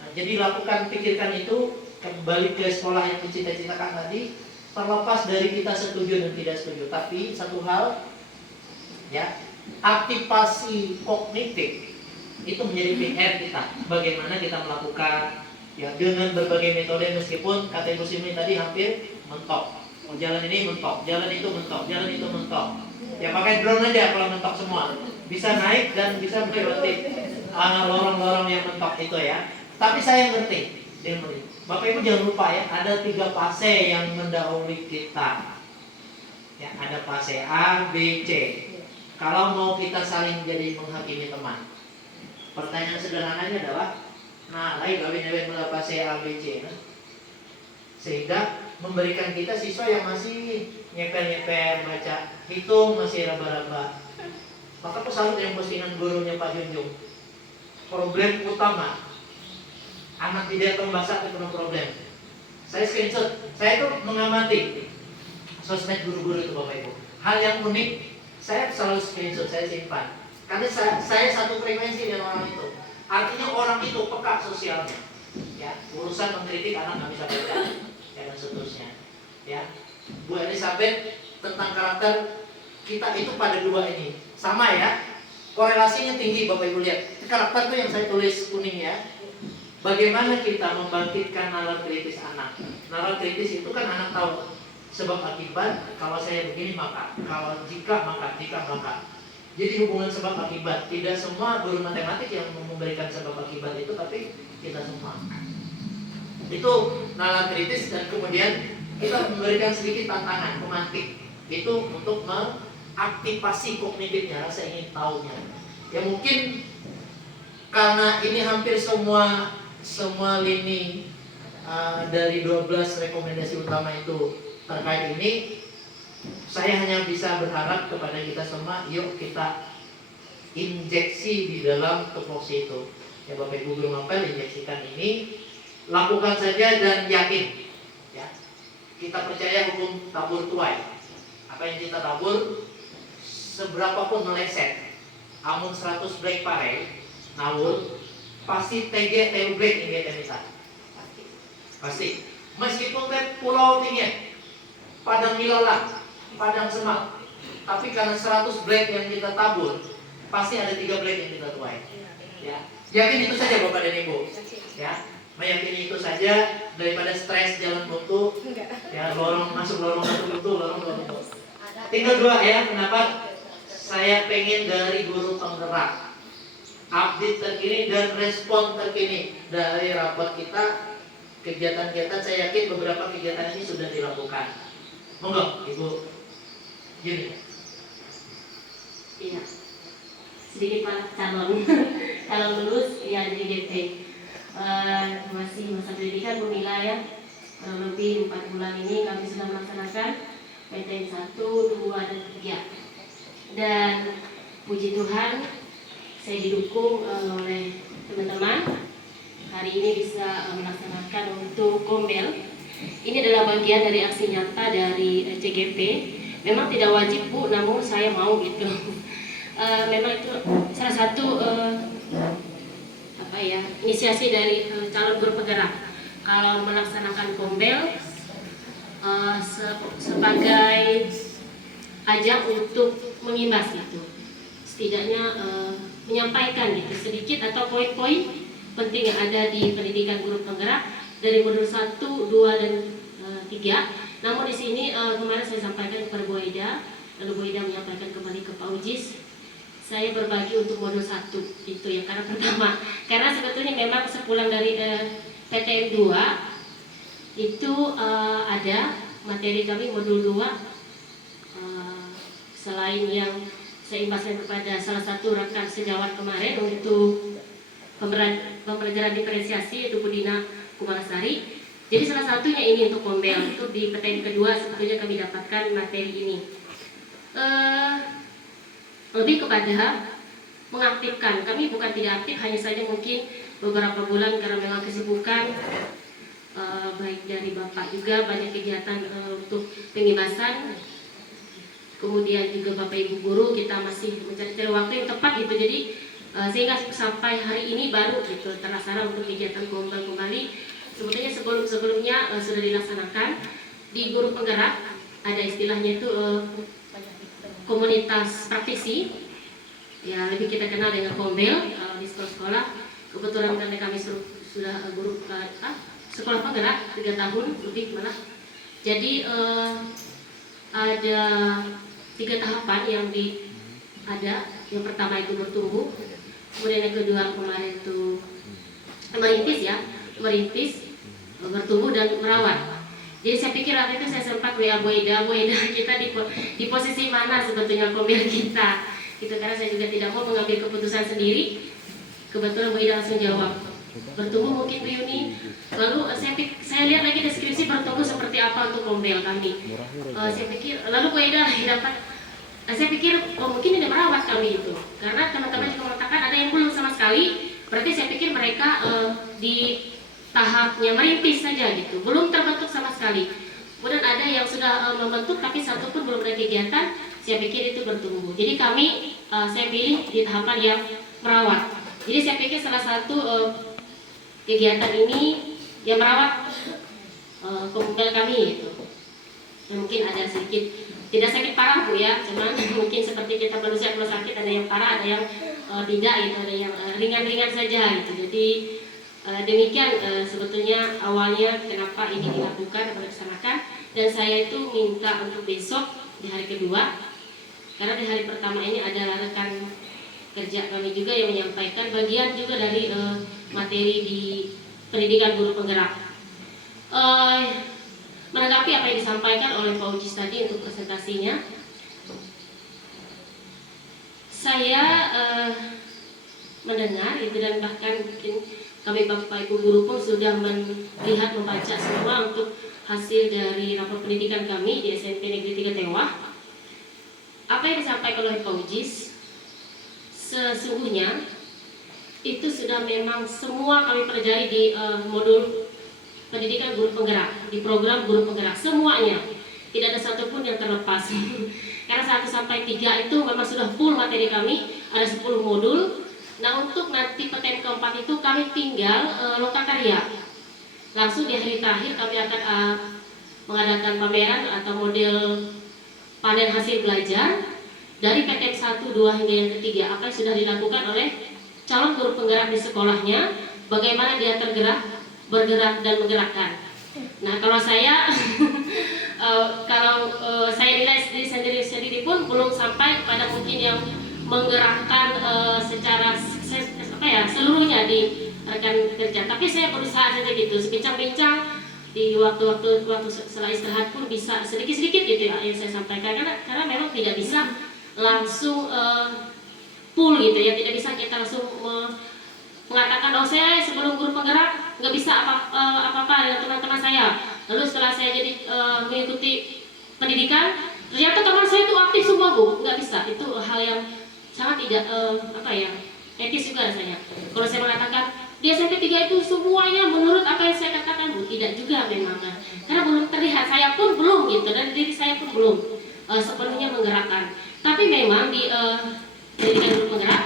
Nah, jadi lakukan, pikirkan itu, kembali ke sekolah yang dicita-citakan tadi, terlepas dari kita setuju dan tidak setuju. Tapi satu hal ya, aktivasi kognitif itu menjadi PR kita. Bagaimana kita melakukan ya dengan berbagai metode, meskipun kata Ibu Simi tadi hampir mentok. Oh, jalan ini mentok, jalan itu mentok, jalan itu mentok. Ya pakai drone aja kalau mentok semua. Bisa naik dan bisa melewati lorong-lorong yang mentok itu ya. Tapi saya ngerti, Bapak Ibu jangan lupa ya, ada 3 fase yang mendahului kita. Ya, ada fase A, B, C. Kalau mau kita saling jadi menghakimi teman, pertanyaan sederhananya adalah, nah, lain gawin pada fase A, B, C, nah? Sehingga memberikan kita siswa yang masih nyeper-nyeper, baca, hitung masih raba-raba. Maka aku salut yang postingan gurunya Pak Junjung. Problem utama, anak tidak membaca itu penuh problem. Saya screenshot, saya itu mengamati sosmed guru-guru itu Bapak Ibu. Hal yang unik, saya selalu screenshot, saya simpan. Karena saya satu frekuensi dengan orang itu. Artinya orang itu peka sosialnya. Ya, urusan mengkritik anak nggak bisa baca, ya, dan seterusnya. Ya, Bu Elizabeth tentang karakter kita itu pada 2 ini sama ya. Korelasinya tinggi Bapak Ibu lihat. Karakter itu yang saya tulis kuning ya. Bagaimana kita membangkitkan nalar kritis anak. Nalar kritis itu kan anak tahu sebab akibat, kalau saya begini maka, kalau jika maka, jika maka. Jadi hubungan sebab akibat. Tidak semua guru matematik yang memberikan sebab akibat itu, tapi kita semua. Itu nalar kritis, dan kemudian kita memberikan sedikit tantangan pemantik. Itu untuk mengaktifasi kognitifnya, rasa ingin tahunya. Ya mungkin karena ini hampir semua lini dari 12 rekomendasi utama itu terkait ini, saya hanya bisa berharap kepada kita semua, yuk kita injeksi di dalam tupoksi itu. Ya Bapak Ibu guru mapel, injeksikan ini, lakukan saja dan yakin. Ya, kita percaya hukum tabur tuai. Apa yang kita tabur, seberapapun meleset, amun 100 black pare, nawur, pasti TG, TU Black yang dia bisa. Pasti. Meskipun pulau tinggi, padang ilalang, padang semak, tapi karena 100 black yang kita tabur, pasti ada 3 black yang kita tuai. Ya, yakin itu saja Bapak dan Ibu. Ya, meyakini itu saja daripada stres jalan buntu. Ya, masuk lorong buntu. Tinggal 2 ya pendapat. Saya pengen dari guru penggerak update terkini dan respon terkini dari rapat kita. Kegiatan-kegiatan saya yakin beberapa kegiatan ini sudah dilakukan. Monggo Ibu Juni. Iya. Sedikit Pak calon lulus ya di GP. Masih masa pendidikan pemila ya. Kurang lebih 4 bulan ini kami sudah melaksanakan PTN 1, 2 dan 3. Dan puji Tuhan saya didukung oleh teman-teman hari ini bisa melaksanakan untuk Kombel. Ini adalah bagian dari aksi nyata dari CGP. Memang tidak wajib Bu, namun saya mau gitu. Memang itu salah satu inisiasi dari calon guru penggerak. Kalau melaksanakan Kombel sebagai ajang untuk mengimbas itu, setidaknya menyampaikan gitu sedikit atau poin-poin penting yang ada di pendidikan guru penggerak dari modul 1, 2 dan 3. Namun di sini kemarin saya sampaikan kepada Bu Eda, lalu Bu Eda menyampaikan kembali ke Pak Ujis. Saya berbagi untuk modul 1 itu yang karena pertama, karena sebetulnya memang sepulang dari PTN 2 itu ada materi kami modul 2 selain yang saya imbaskan kepada salah satu rekan sejawat kemarin untuk pembelajaran diferensiasi yaitu Bu Dina Kumalasari. Jadi salah satunya ini untuk Kombel, untuk di PTN kedua sebetulnya kami dapatkan materi ini. Lebih kepada mengaktifkan, kami bukan tidak aktif, hanya saja mungkin beberapa bulan karena memang kesibukan baik dari Bapak juga banyak kegiatan untuk pengibasan. Kemudian juga Bapak Ibu guru kita masih mencari waktu yang tepat gitu. Jadi sehingga sampai hari ini baru gitu terlaksana untuk kegiatan Kombel kembali. Sebetulnya sebelumnya sudah dilaksanakan di guru penggerak, ada istilahnya itu komunitas praktisi ya, lebih kita kenal dengan Kombel di sekolah-sekolah. Kebetulan karena kami sudah guru sekolah penggerak 3 tahun lebih malah. Jadi ada 3 tahapan yang ada. Yang pertama itu bertumbuh, kemudian yang kedua kemarin itu merintis, bertumbuh dan merawat. Jadi saya pikir waktu itu saya sempat WA Bu Eda kita di posisi mana sebetulnya Kombel kita gitu, karena saya juga tidak mau mengambil keputusan sendiri. Kebetulan Bu Eda langsung jawab bertumbuh mungkin Bu Yuni. Lalu saya lihat lagi deskripsi bertumbuh seperti apa untuk Kombel kami. Saya pikir lalu Bu Eda lagi dapat. Saya pikir mungkin ini merawat kami itu, karena teman-teman juga mengatakan ada yang belum sama sekali. Berarti saya pikir mereka di tahapnya merintis saja gitu, belum terbentuk sama sekali. Kemudian ada yang sudah membentuk tapi satu pun belum ada kegiatan. Saya pikir itu bertumbuh. Jadi kami saya pilih di tahapan yang merawat. Jadi saya pikir salah satu kegiatan ini yang merawat Kombel kami itu. Mungkin ada sedikit tidak sakit parah Bu ya, cuman mungkin seperti kita manusia kalau sakit ada yang parah, ada yang tidak gitu, ada yang ringan-ringan saja gitu. Jadi demikian sebetulnya awalnya kenapa ini dilakukan atau dilaksanakan. Dan saya itu minta untuk besok di hari kedua, karena di hari pertama ini ada rekan kerja kami juga yang menyampaikan bagian juga dari materi di pendidikan guru penggerak. Menanggapi apa yang disampaikan oleh Pak Ujis tadi untuk presentasinya, saya mendengar itu, dan bahkan mungkin kami Bapak Ibu guru pun sudah melihat, membaca semua untuk hasil dari rapor pendidikan kami di SMP Negeri 3 Tewah. Apa yang disampaikan oleh Pak Ujis sesungguhnya itu sudah memang semua kami pelajari di modul pendidikan guru penggerak, di program guru penggerak, semuanya tidak ada satupun yang terlepas. Karena 1 sampai 3 itu memang sudah full materi kami, ada 10 modul Nah, untuk nanti PTM keempat itu kami tinggal lokakarya. Langsung di hari terakhir kami akan mengadakan pameran atau model panen hasil belajar dari PTM 1, 2 hingga yang ketiga. Apa yang sudah dilakukan oleh calon guru penggerak di sekolahnya, bagaimana dia tergerak, bergerak dan menggerakkan. Nah, kalau saya saya nilai sendiri pun belum sampai pada mungkin yang menggerakkan secara seluruhnya di rekan kerja. Tapi saya berusaha saja gitu, bincang-bincang di waktu setelah istirahat pun bisa sedikit-sedikit gitu ya yang saya sampaikan, karena memang tidak bisa langsung full gitu ya, tidak bisa kita langsung mengatakan oh saya sebelum guru penggerak nggak bisa apa-apa dengan teman-teman saya. Lalu setelah saya jadi mengikuti pendidikan, ternyata teman saya itu aktif semua Bu, nggak bisa. Itu hal yang sangat tidak etis juga rasanya. Kalau saya mengatakan di SMP 3 itu semuanya menurut apa yang saya katakan Bu, tidak juga memang, karena belum terlihat, saya pun belum gitu, dan diri saya pun belum sepenuhnya menggerakkan. Tapi memang di pendidikan guru penggerak,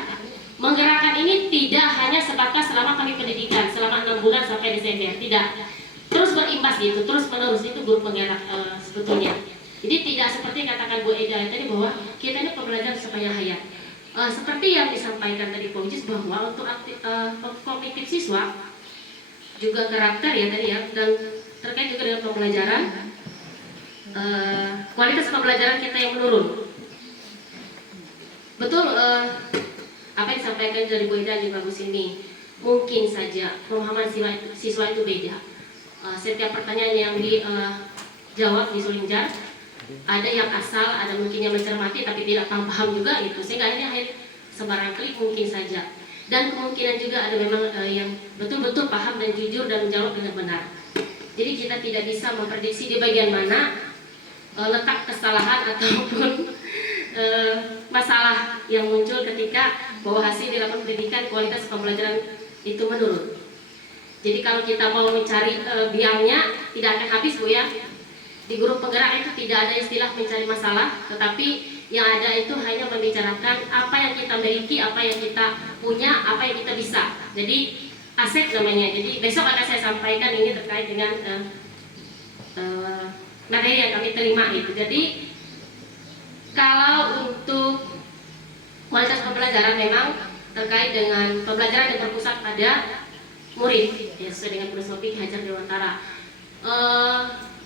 menggerakkan ini tidak hanya sebatas selama kami pendidikan selama 6 bulan sampai Desember, tidak, terus berimbas gitu, terus menerus. Itu guru penggerak sebetulnya. Jadi tidak seperti katakan Bu Eda tadi bahwa kita ini pembelajaran sepanjang hayat. Seperti yang disampaikan tadi Pak Ujis, bahwa untuk kognitif siswa juga karakter ya tadi ya, dan terkait juga dengan pembelajaran, kualitas pembelajaran kita yang menurun. Betul, apa yang disampaikan dari Bu Eda juga bagus ini. Mungkin saja pemahaman siswa itu beda. Setiap pertanyaan yang dijawab di Sulinjar, ada yang asal, ada mungkin yang mencermati tapi tidak paham juga gitu, sehingga akhirnya sembarang klik mungkin saja. Dan kemungkinan juga ada memang yang betul-betul paham dan jujur dan menjawab dengan benar. Jadi kita tidak bisa memprediksi di bagian mana letak kesalahan ataupun masalah yang muncul ketika bahwa hasil di lapangan pendidikan kualitas pembelajaran itu menurun. Jadi kalau kita mau mencari biangnya tidak akan habis Bu ya. Di guru penggerak itu tidak ada istilah mencari masalah, tetapi yang ada itu hanya membicarakan apa yang kita miliki, apa yang kita punya, apa yang kita bisa. Jadi aset namanya. Jadi besok akan saya sampaikan ini terkait dengan materi yang kami terima itu. Jadi kalau untuk kualitas pembelajaran memang terkait dengan pembelajaran yang terpusat pada murid ya, sesuai dengan filosofi Ki Hajar Dewantara.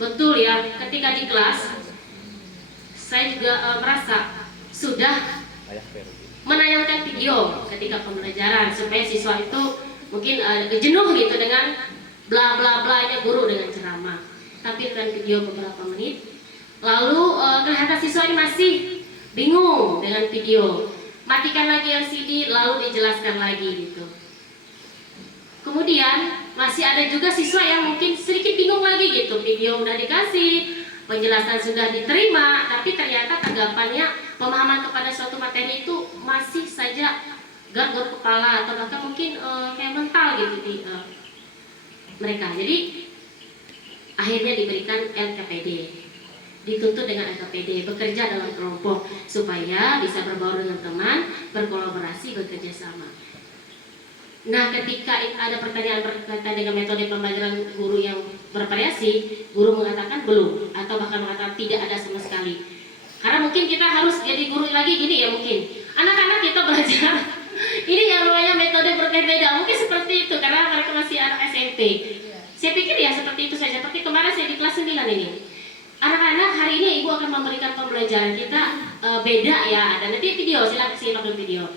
Betul ya, ketika di kelas saya juga merasa sudah menayangkan video ketika pembelajaran supaya siswa itu mungkin jenuh gitu dengan bla bla blanya guru dengan ceramah. Tampilkan video beberapa menit, lalu kelihatan siswa ini masih bingung dengan video, matikan lagi LCD lalu dijelaskan lagi gitu. Kemudian masih ada juga siswa yang mungkin sedikit bingung lagi gitu, video udah dikasih, penjelasan sudah diterima, tapi ternyata tanggapannya, pemahaman kepada suatu materi itu masih saja garuk kepala atau bahkan mungkin kayak mental gitu di mereka. Jadi akhirnya diberikan LKPD, dituntut dengan LKPD, bekerja dalam kelompok supaya bisa berbaur dengan teman, berkolaborasi, bekerja sama. Nah, ketika ada pertanyaan berkaitan dengan metode pembelajaran guru yang bervariasi, guru mengatakan belum, atau bahkan mengatakan tidak ada sama sekali. Karena mungkin kita harus jadi guru lagi gini ya, mungkin anak-anak kita belajar ini yang namanya metode berbeda, mungkin seperti itu karena mereka masih anak SMP. Saya pikir ya seperti itu saja. Seperti kemarin saya di kelas 9 ini, anak-anak hari ini ibu akan memberikan pembelajaran kita beda ya, ada nanti video, silakan simak dulu video.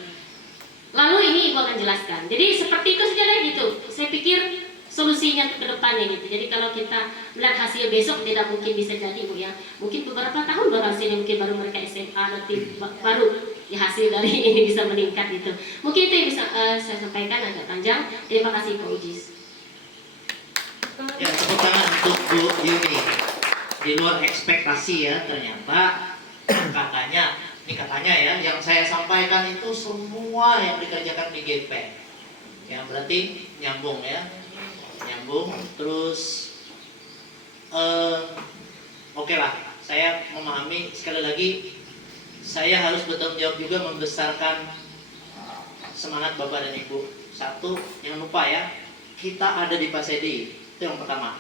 Lalu ini ibu akan jelaskan. Jadi seperti itu saja deh gitu. Saya pikir solusinya ke depannya gitu. Jadi kalau kita melihat hasil besok tidak mungkin bisa jadi Bu ya. Mungkin beberapa tahun baru hasilnya, mungkin baru mereka SMA nanti baru ya hasil dari ini bisa meningkat gitu. Mungkin itu yang bisa saya sampaikan, agak panjang. Terima kasih Pak Ujis. Ya, tepuk tangan untuk Bu Yuni. Di luar ekspektasi ya, ternyata katanya ya, yang saya sampaikan itu semua yang dikerjakan di GP. Ya berarti nyambung ya, nyambung. Terus oke lah, saya memahami sekali lagi, saya harus bertanggung jawab juga membesarkan semangat Bapak dan Ibu. Satu, jangan lupa ya, kita ada di Pasedi. Itu yang pertama.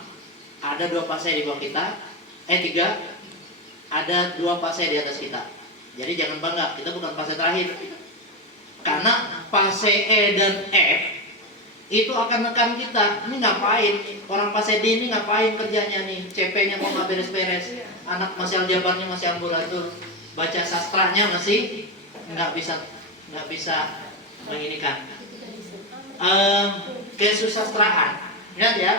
Ada 2 pasai di bawah kita, 3, ada 2 pasai di atas kita. Jadi jangan bangga, kita bukan pasai terakhir. Karena pasai E dan F itu akan nekan kita. Ini ngapain? Orang pasai D ini ngapain kerjanya nih? CP-nya mau nggak beres-beres, anak masih aljabarnya masih ambulator, baca sastranya masih nggak bisa menginikan. Kesusastraan, ingat ya,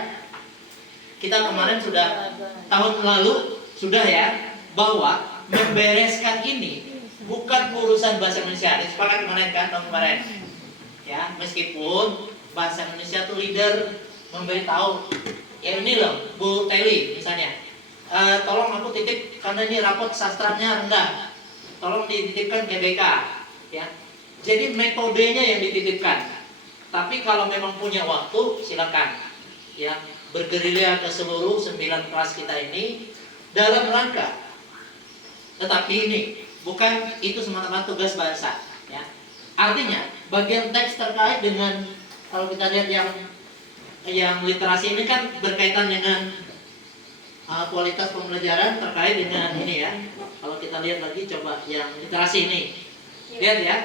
kita kemarin sudah, tahun lalu sudah ya, bahwa membereskan ini bukan urusan bahasa Indonesia. Sepakat kemarin kan, tahun kemarin ya, meskipun bahasa Indonesia tuh leader memberitahu ya, ini loh Bu Teli misalnya, tolong aku titip karena ini rapot sastranya rendah, tolong dititipkan ke BK ya. Jadi metodenya yang dititipkan. Tapi kalau memang punya waktu, silakan ya, bergerilya ke seluruh 9 kelas kita ini dalam rangka. Tetapi ini bukan itu semata-mata tugas bahasa ya. Artinya bagian teks terkait dengan, kalau kita lihat yang literasi ini kan berkaitan dengan kualitas pembelajaran terkait dengan ini ya. Kalau kita lihat lagi, coba yang literasi ini, lihat ya,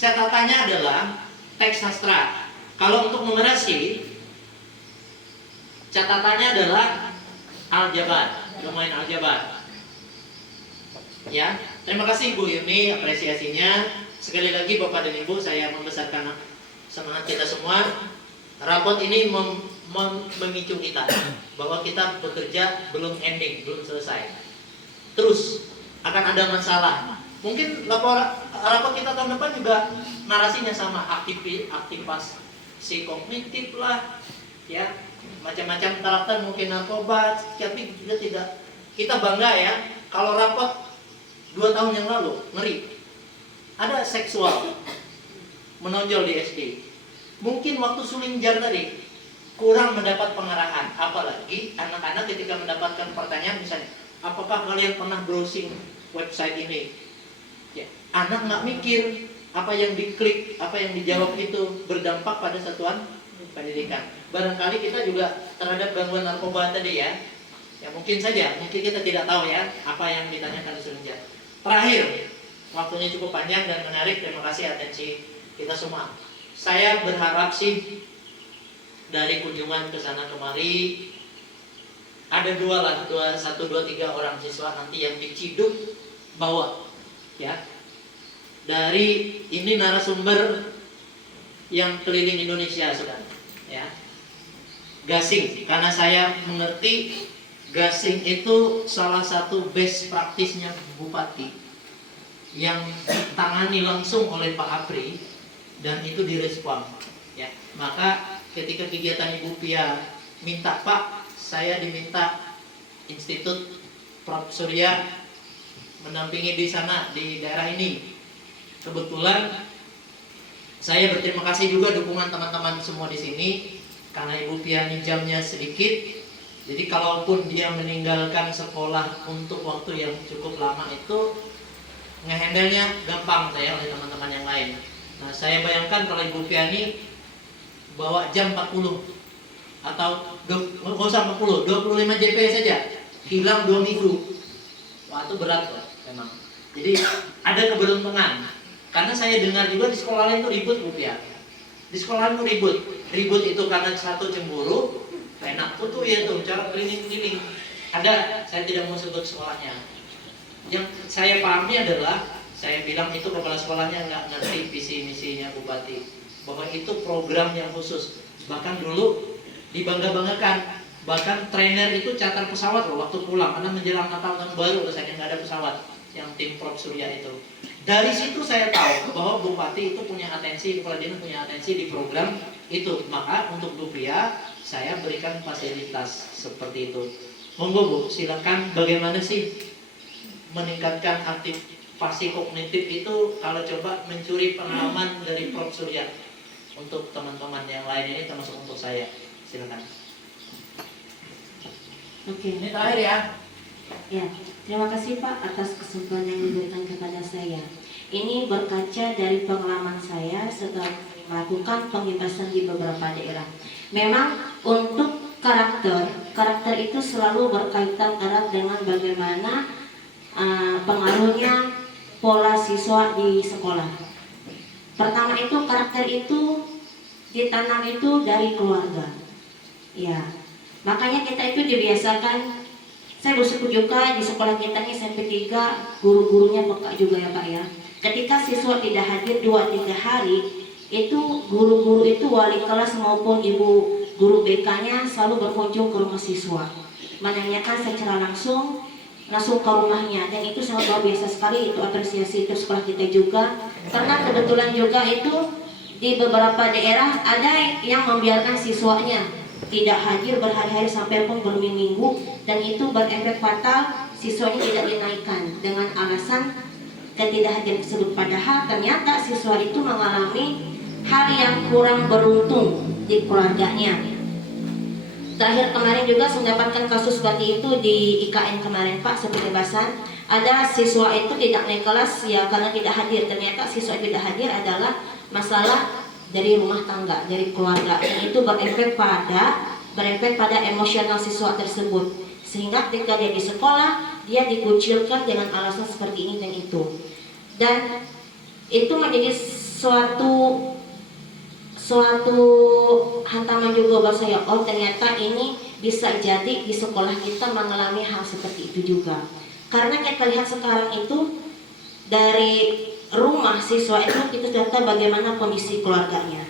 catatannya adalah teks sastra. Kalau untuk numerasi, catatannya adalah aljabar, domain aljabar. Ya, terima kasih Bu Yuni apresiasinya. Sekali lagi Bapak dan Ibu, saya membesarkan semangat kita semua. Rapot ini memicu kita bahwa kita bekerja belum ending, belum selesai. Terus akan ada masalah. Mungkin rapot kita tahun depan juga narasinya sama, aktivasi kognitif lah, ya, macam-macam karakter, mungkin narkoba, tapi juga tidak. Kita bangga ya, kalau rapot 2 tahun yang lalu ngeri, ada seksual menonjol di SD. Mungkin waktu suling jar tadi kurang mendapat pengarahan, apalagi anak-anak ketika mendapatkan pertanyaan misalnya, apakah kalian pernah browsing website ini? Ya, anak nggak mikir apa yang diklik, apa yang dijawab itu berdampak pada satuan pendidikan. Barangkali kita juga terhadap gangguan narkoba tadi ya, ya mungkin saja, mungkin kita tidak tahu ya apa yang ditanyakan di Sulinjar. Terakhir, waktunya cukup panjang dan menarik. Terima kasih atensi kita semua. Saya berharap sih dari kunjungan ke sana kemari ada 1, 2, 3 orang siswa nanti yang diciduk bawa ya. Dari ini narasumber yang keliling Indonesia sudah ya. Gasing, karena saya mengerti gasing itu salah satu best practice-nya Bupati yang ditangani langsung oleh Pak Apri dan itu direspon ya. Maka ketika kegiatan Ibu Pia minta, Pak, saya diminta Institut Prof Surya mendampingi di sana, di daerah ini. Kebetulan saya berterima kasih juga dukungan teman-teman semua di sini, karena Ibu Pia ini jamnya sedikit. Jadi kalaupun dia meninggalkan sekolah untuk waktu yang cukup lama itu, ngehandle-nya gampang saya oleh teman-teman yang lain. Nah, saya bayangkan kalau Ibu Pia ini bawa jam 40 atau nggak usah 40, 25 JP saja, hilang 2 minggu. Wah, itu berat loh memang. Jadi ada keberuntungan. Karena saya dengar juga di sekolah lain itu ribut Bu Pia. Di sekolah lain itu ribut itu karena satu cemburu. Enak tuh ya tuh cara keliling-keliling. Ada, saya tidak mau sebut sekolahnya. Yang saya pahami adalah, saya bilang itu kepala sekolahnya nggak ngerti visi misinya Bupati, bahwa itu program yang khusus. Bahkan dulu dibangga-banggakan, bahkan trainer itu charter pesawat loh waktu pulang, karena menjelang Natal tahun baru rasanya nggak ada pesawat. Yang tim Prof Surya itu. Dari situ saya tahu bahwa Bupati itu punya atensi, kepala dinas punya atensi di program itu. Maka untuk Bu Pia saya berikan fasilitas seperti itu. Monggo Bu, silakan bagaimana sih meningkatkan aktivasi kognitif itu kalau coba mencuri pengalaman dari Prof Surya untuk teman-teman yang lain ini termasuk untuk saya. Silakan. Oke. Ini terakhir ya. Ya, terima kasih Pak atas kesempatan yang diberikan kepada saya. Ini berkaca dari pengalaman saya setelah melakukan pengibasan di beberapa daerah. Memang untuk karakter itu selalu berkaitan erat dengan bagaimana pengaruhnya pola siswa di sekolah. Pertama itu karakter itu ditanam itu dari keluarga. Ya, makanya kita itu dibiasakan. Saya bersyukur juga di sekolah kita ini SMP 3 guru-gurunya peka juga ya Pak ya. Ketika siswa tidak hadir 2-3 hari, itu guru-guru itu wali kelas maupun ibu guru BK-nya selalu berkunjung ke rumah siswa, menanyakan secara langsung ke rumahnya, dan itu sangat luar biasa sekali. Itu apresiasi itu sekolah kita juga, karena kebetulan juga itu di beberapa daerah ada yang membiarkan siswanya tidak hadir berhari-hari sampai pun berminggu, dan itu berefek fatal, siswanya tidak dinaikkan dengan alasan ketidakhadiran tersebut. Padahal ternyata siswa itu mengalami hal yang kurang beruntung di keluarganya. Terakhir kemarin juga saya mendapatkan kasus seperti itu di IKN kemarin Pak, seperti bahasan ada siswa itu tidak naik kelas ya karena tidak hadir. Ternyata siswa tidak hadir adalah masalah dari rumah tangga, dari keluarga, dan itu berefek pada emosional siswa tersebut, sehingga ketika dia di sekolah dia dikucilkan dengan alasan seperti ini dan itu, dan itu menjadi suatu hantaman juga buat saya. Oh ternyata ini bisa jadi di sekolah kita mengalami hal seperti itu juga, karena kita lihat sekarang itu dari rumah siswa itu kita lihat bagaimana kondisi keluarganya.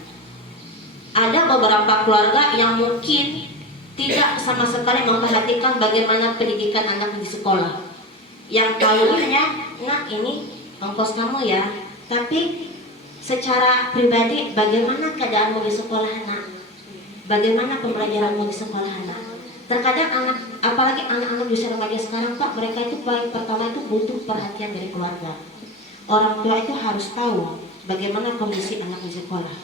Ada beberapa keluarga yang mungkin tidak sama sekali memperhatikan bagaimana pendidikan anak di sekolah. Yang tahunya, nah ini ongkos kamu ya, tapi secara pribadi bagaimana keadaanmu di sekolah nak? Bagaimana pembelajaranmu di sekolah nak? Terkadang anak, apalagi anak-anak di usia remaja sekarang Pak, mereka itu paling pertama itu butuh perhatian dari keluarga. Orang tua itu harus tahu bagaimana kondisi anak di sekolah.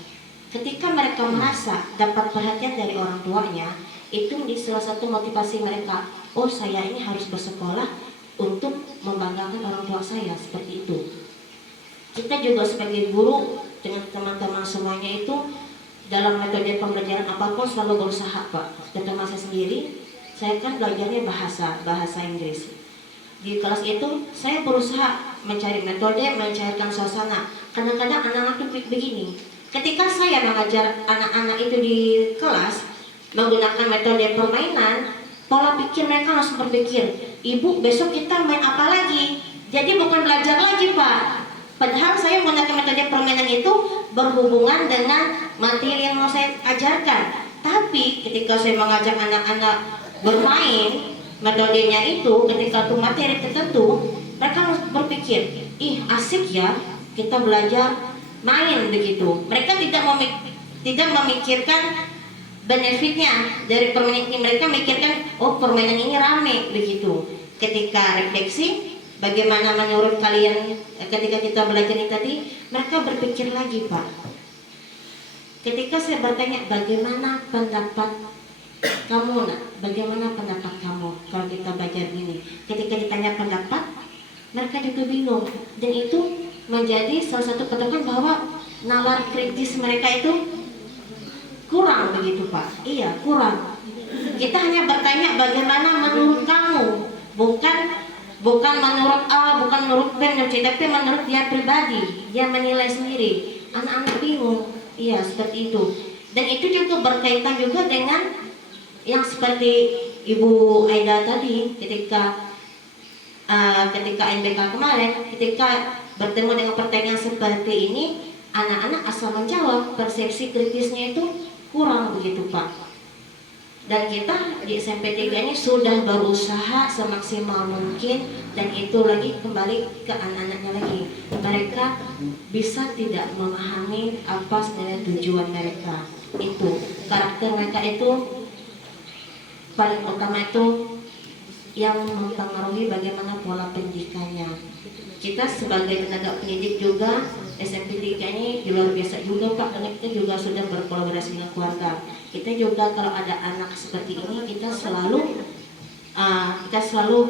Ketika mereka merasa dapat perhatian dari orang tuanya, itu menjadi salah satu motivasi mereka. Oh saya ini harus bersekolah untuk membanggakan orang tua saya, seperti itu. Kita juga sebagai guru dengan teman-teman semuanya itu dalam metode pembelajaran apapun selalu berusaha Pak. Terutama saya sendiri, saya kan belajarnya bahasa Inggris. Di kelas itu saya berusaha mencari metode, mencairkan suasana. Kadang-kadang anak-anak itu begini, ketika saya mengajar anak-anak itu di kelas menggunakan metode permainan, pola pikir mereka langsung berpikir, ibu besok kita main apa lagi? Jadi bukan belajar lagi Pak. Padahal saya menggunakan metode permainan itu berhubungan dengan materi yang mau saya ajarkan. Tapi ketika saya mengajak anak-anak bermain, metodenya itu ketika tuh materi tertentu, mereka berpikir, ih asik ya kita belajar main begitu. Mereka tidak memikirkan benefitnya dari permainan ini. Mereka mikirkan, oh permainan ini rame begitu. Ketika refleksi, bagaimana menurut kalian ketika kita belajar ini tadi, mereka berpikir lagi Pak. Ketika saya bertanya bagaimana pendapat kamu nak, bagaimana pendapat kamu kalau kita belajar ini, ketika ditanya pendapat mereka juga bingung, dan itu menjadi salah satu patokan bahwa nalar kritis mereka itu kurang begitu Pak. Iya kurang. Kita hanya bertanya bagaimana menurut kamu, bukan menurut A, bukan menurut B, tapi menurut dia pribadi, dia menilai sendiri. Anak-anak bingung. Iya seperti itu. Dan itu juga berkaitan juga dengan yang seperti Ibu Aida tadi ketika NBK kemarin, ketika bertemu dengan pertanyaan seperti ini, anak-anak asal menjawab, persepsi kritisnya itu kurang begitu Pak. Dan kita di SMP 3 ini sudah berusaha semaksimal mungkin, dan itu lagi kembali ke anak-anaknya lagi. Mereka bisa tidak memahami apa sebenarnya tujuan mereka. Itu karakter mereka itu paling utama itu yang mempengaruhi bagaimana pola pendidikannya. Kita sebagai tenaga pendidik juga SMP 3 ini luar biasa juga Pak, karena kita juga sudah berkolaborasi dengan keluarga. Kita juga kalau ada anak seperti ini kita selalu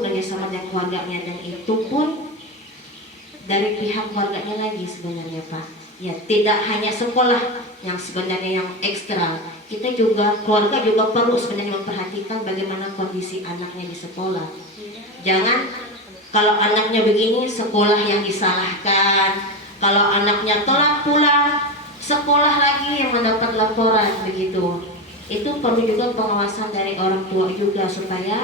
kerjasama dengan keluarganya, dan itu pun dari pihak keluarganya lagi sebenarnya Pak. Ya, tidak hanya sekolah yang sebenarnya yang ekstra, kita juga keluarga juga perlu sebenarnya memperhatikan bagaimana kondisi anaknya di sekolah. Jangan kalau anaknya begini sekolah yang disalahkan, kalau anaknya telat pulang sekolah lagi yang mendapat laporan begitu. Itu perlu juga pengawasan dari orang tua juga supaya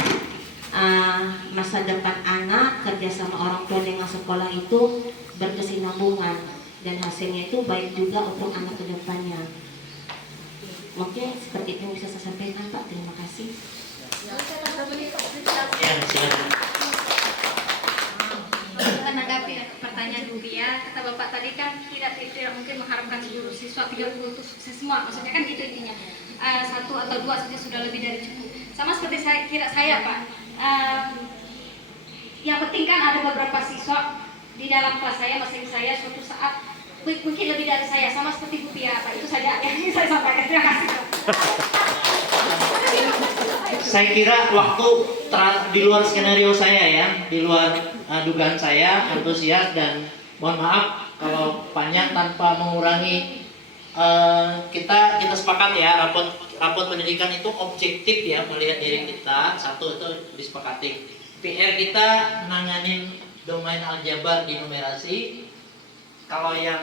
masa depan anak kerjasama orang tua dengan sekolah itu berkesinambungan dan hasilnya itu baik juga untuk anak kedepannya. Mungkin seperti itu yang bisa saya sampaikan, Pak. Terima kasih. Ya, silakan. Menanggapi pertanyaan Bu Pia, kata Bapak tadi kan tidak mungkin mengharapkan seluruh siswa 30 itu sukses semua, maksudnya kan gitu intinya. Satu atau dua saja sudah lebih dari cukup. Sama seperti saya Pak. Yang penting kan ada beberapa siswa di dalam kelas saya, mesin saya suatu saat mungkin lebih dari saya, sama seperti Bu Pia Pak. Itu saja yang ingin saya sampaikan. Terima kasih Pak. Saya kira waktu di luar skenario saya ya, di luar dugaan saya, antusias, dan mohon maaf kalau panjang tanpa mengurangi. Kita sepakat ya, rapot pendidikan itu objektif ya, melihat diri kita. Satu itu disepakati. PR kita menanganin domain aljabar di numerasi. Kalau yang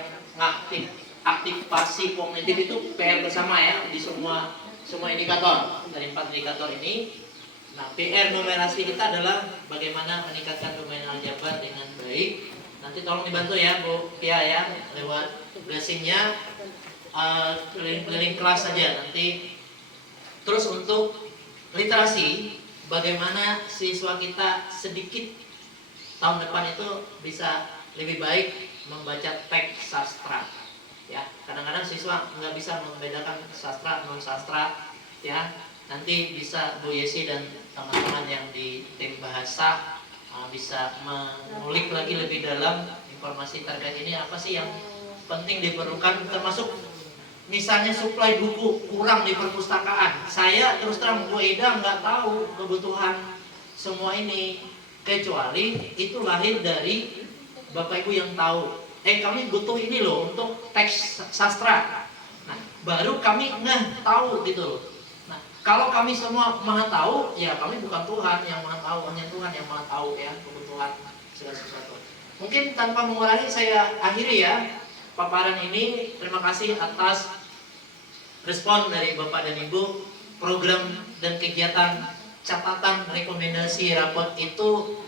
aktivasi kognitif itu PR bersama ya, di semua indikator, dari 4 indikator ini. Nah, PR numerasi kita adalah bagaimana meningkatkan domain aljabar dengan baik. Nanti tolong dibantu ya Bu Pia ya, lewat blessingnya, keliling kelas saja nanti. Terus untuk literasi, bagaimana siswa kita sedikit tahun depan itu bisa lebih baik membaca teks sastra. Ya, kadang-kadang siswa nggak bisa membedakan sastra non sastra ya. Nanti bisa Bu Yesi dan teman-teman yang di tim bahasa bisa mengulik lagi lebih dalam informasi terkait ini, apa sih yang penting diperlukan, termasuk misalnya suplai buku kurang di perpustakaan. Saya terus terang Bu Ida nggak tahu kebutuhan semua ini, kecuali itu lahir dari Bapak Ibu yang tahu. Kami butuh ini loh untuk teks sastra. Nah, baru kami tahu gitu loh. Nah, kalau kami semua maha tahu, ya kami bukan Tuhan yang maha tahu, hanya Tuhan yang maha tahu ya kebutuhan segala sesuatu. Mungkin tanpa mengurangi saya akhiri ya paparan ini. Terima kasih atas respon dari Bapak dan Ibu. Program dan kegiatan catatan rekomendasi rapot itu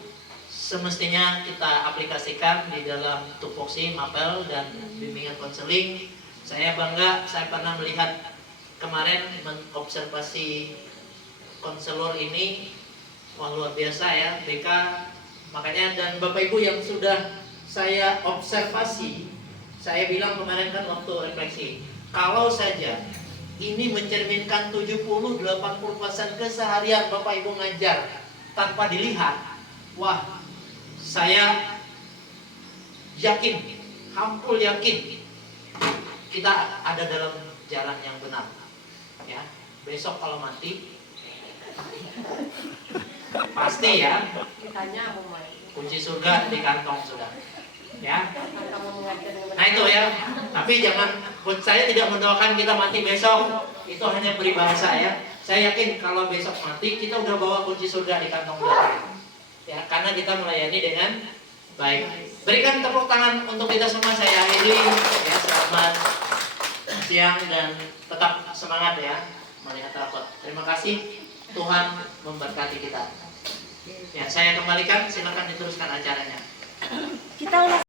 semestinya kita aplikasikan di dalam tupoksi, mapel, dan bimbingan konseling. Saya bangga, saya pernah melihat kemarin mengobservasi konselor ini. Wah, luar biasa ya BK. Makanya, dan Bapak Ibu yang sudah saya observasi, saya bilang kemarin kan waktu refleksi, kalau saja ini mencerminkan 70-80% keseharian Bapak Ibu ngajar tanpa dilihat, wah, saya yakin, hampir yakin kita ada dalam jalan yang benar. Ya, besok kalau mati pasti ya kunci surga di kantong sudah. Ya. Nah itu ya. Tapi jangan, saya tidak mendoakan kita mati besok. Itu hanya peribahasa ya. Saya yakin kalau besok mati kita udah bawa kunci surga di kantong belakang. Ya, karena kita melayani dengan baik. Berikan tepuk tangan untuk kita semua. Saya akhiri ya, selamat siang dan tetap semangat ya melihat rapot. Terima kasih, Tuhan memberkati kita. Ya, saya kembalikan, silakan diteruskan acaranya. Kita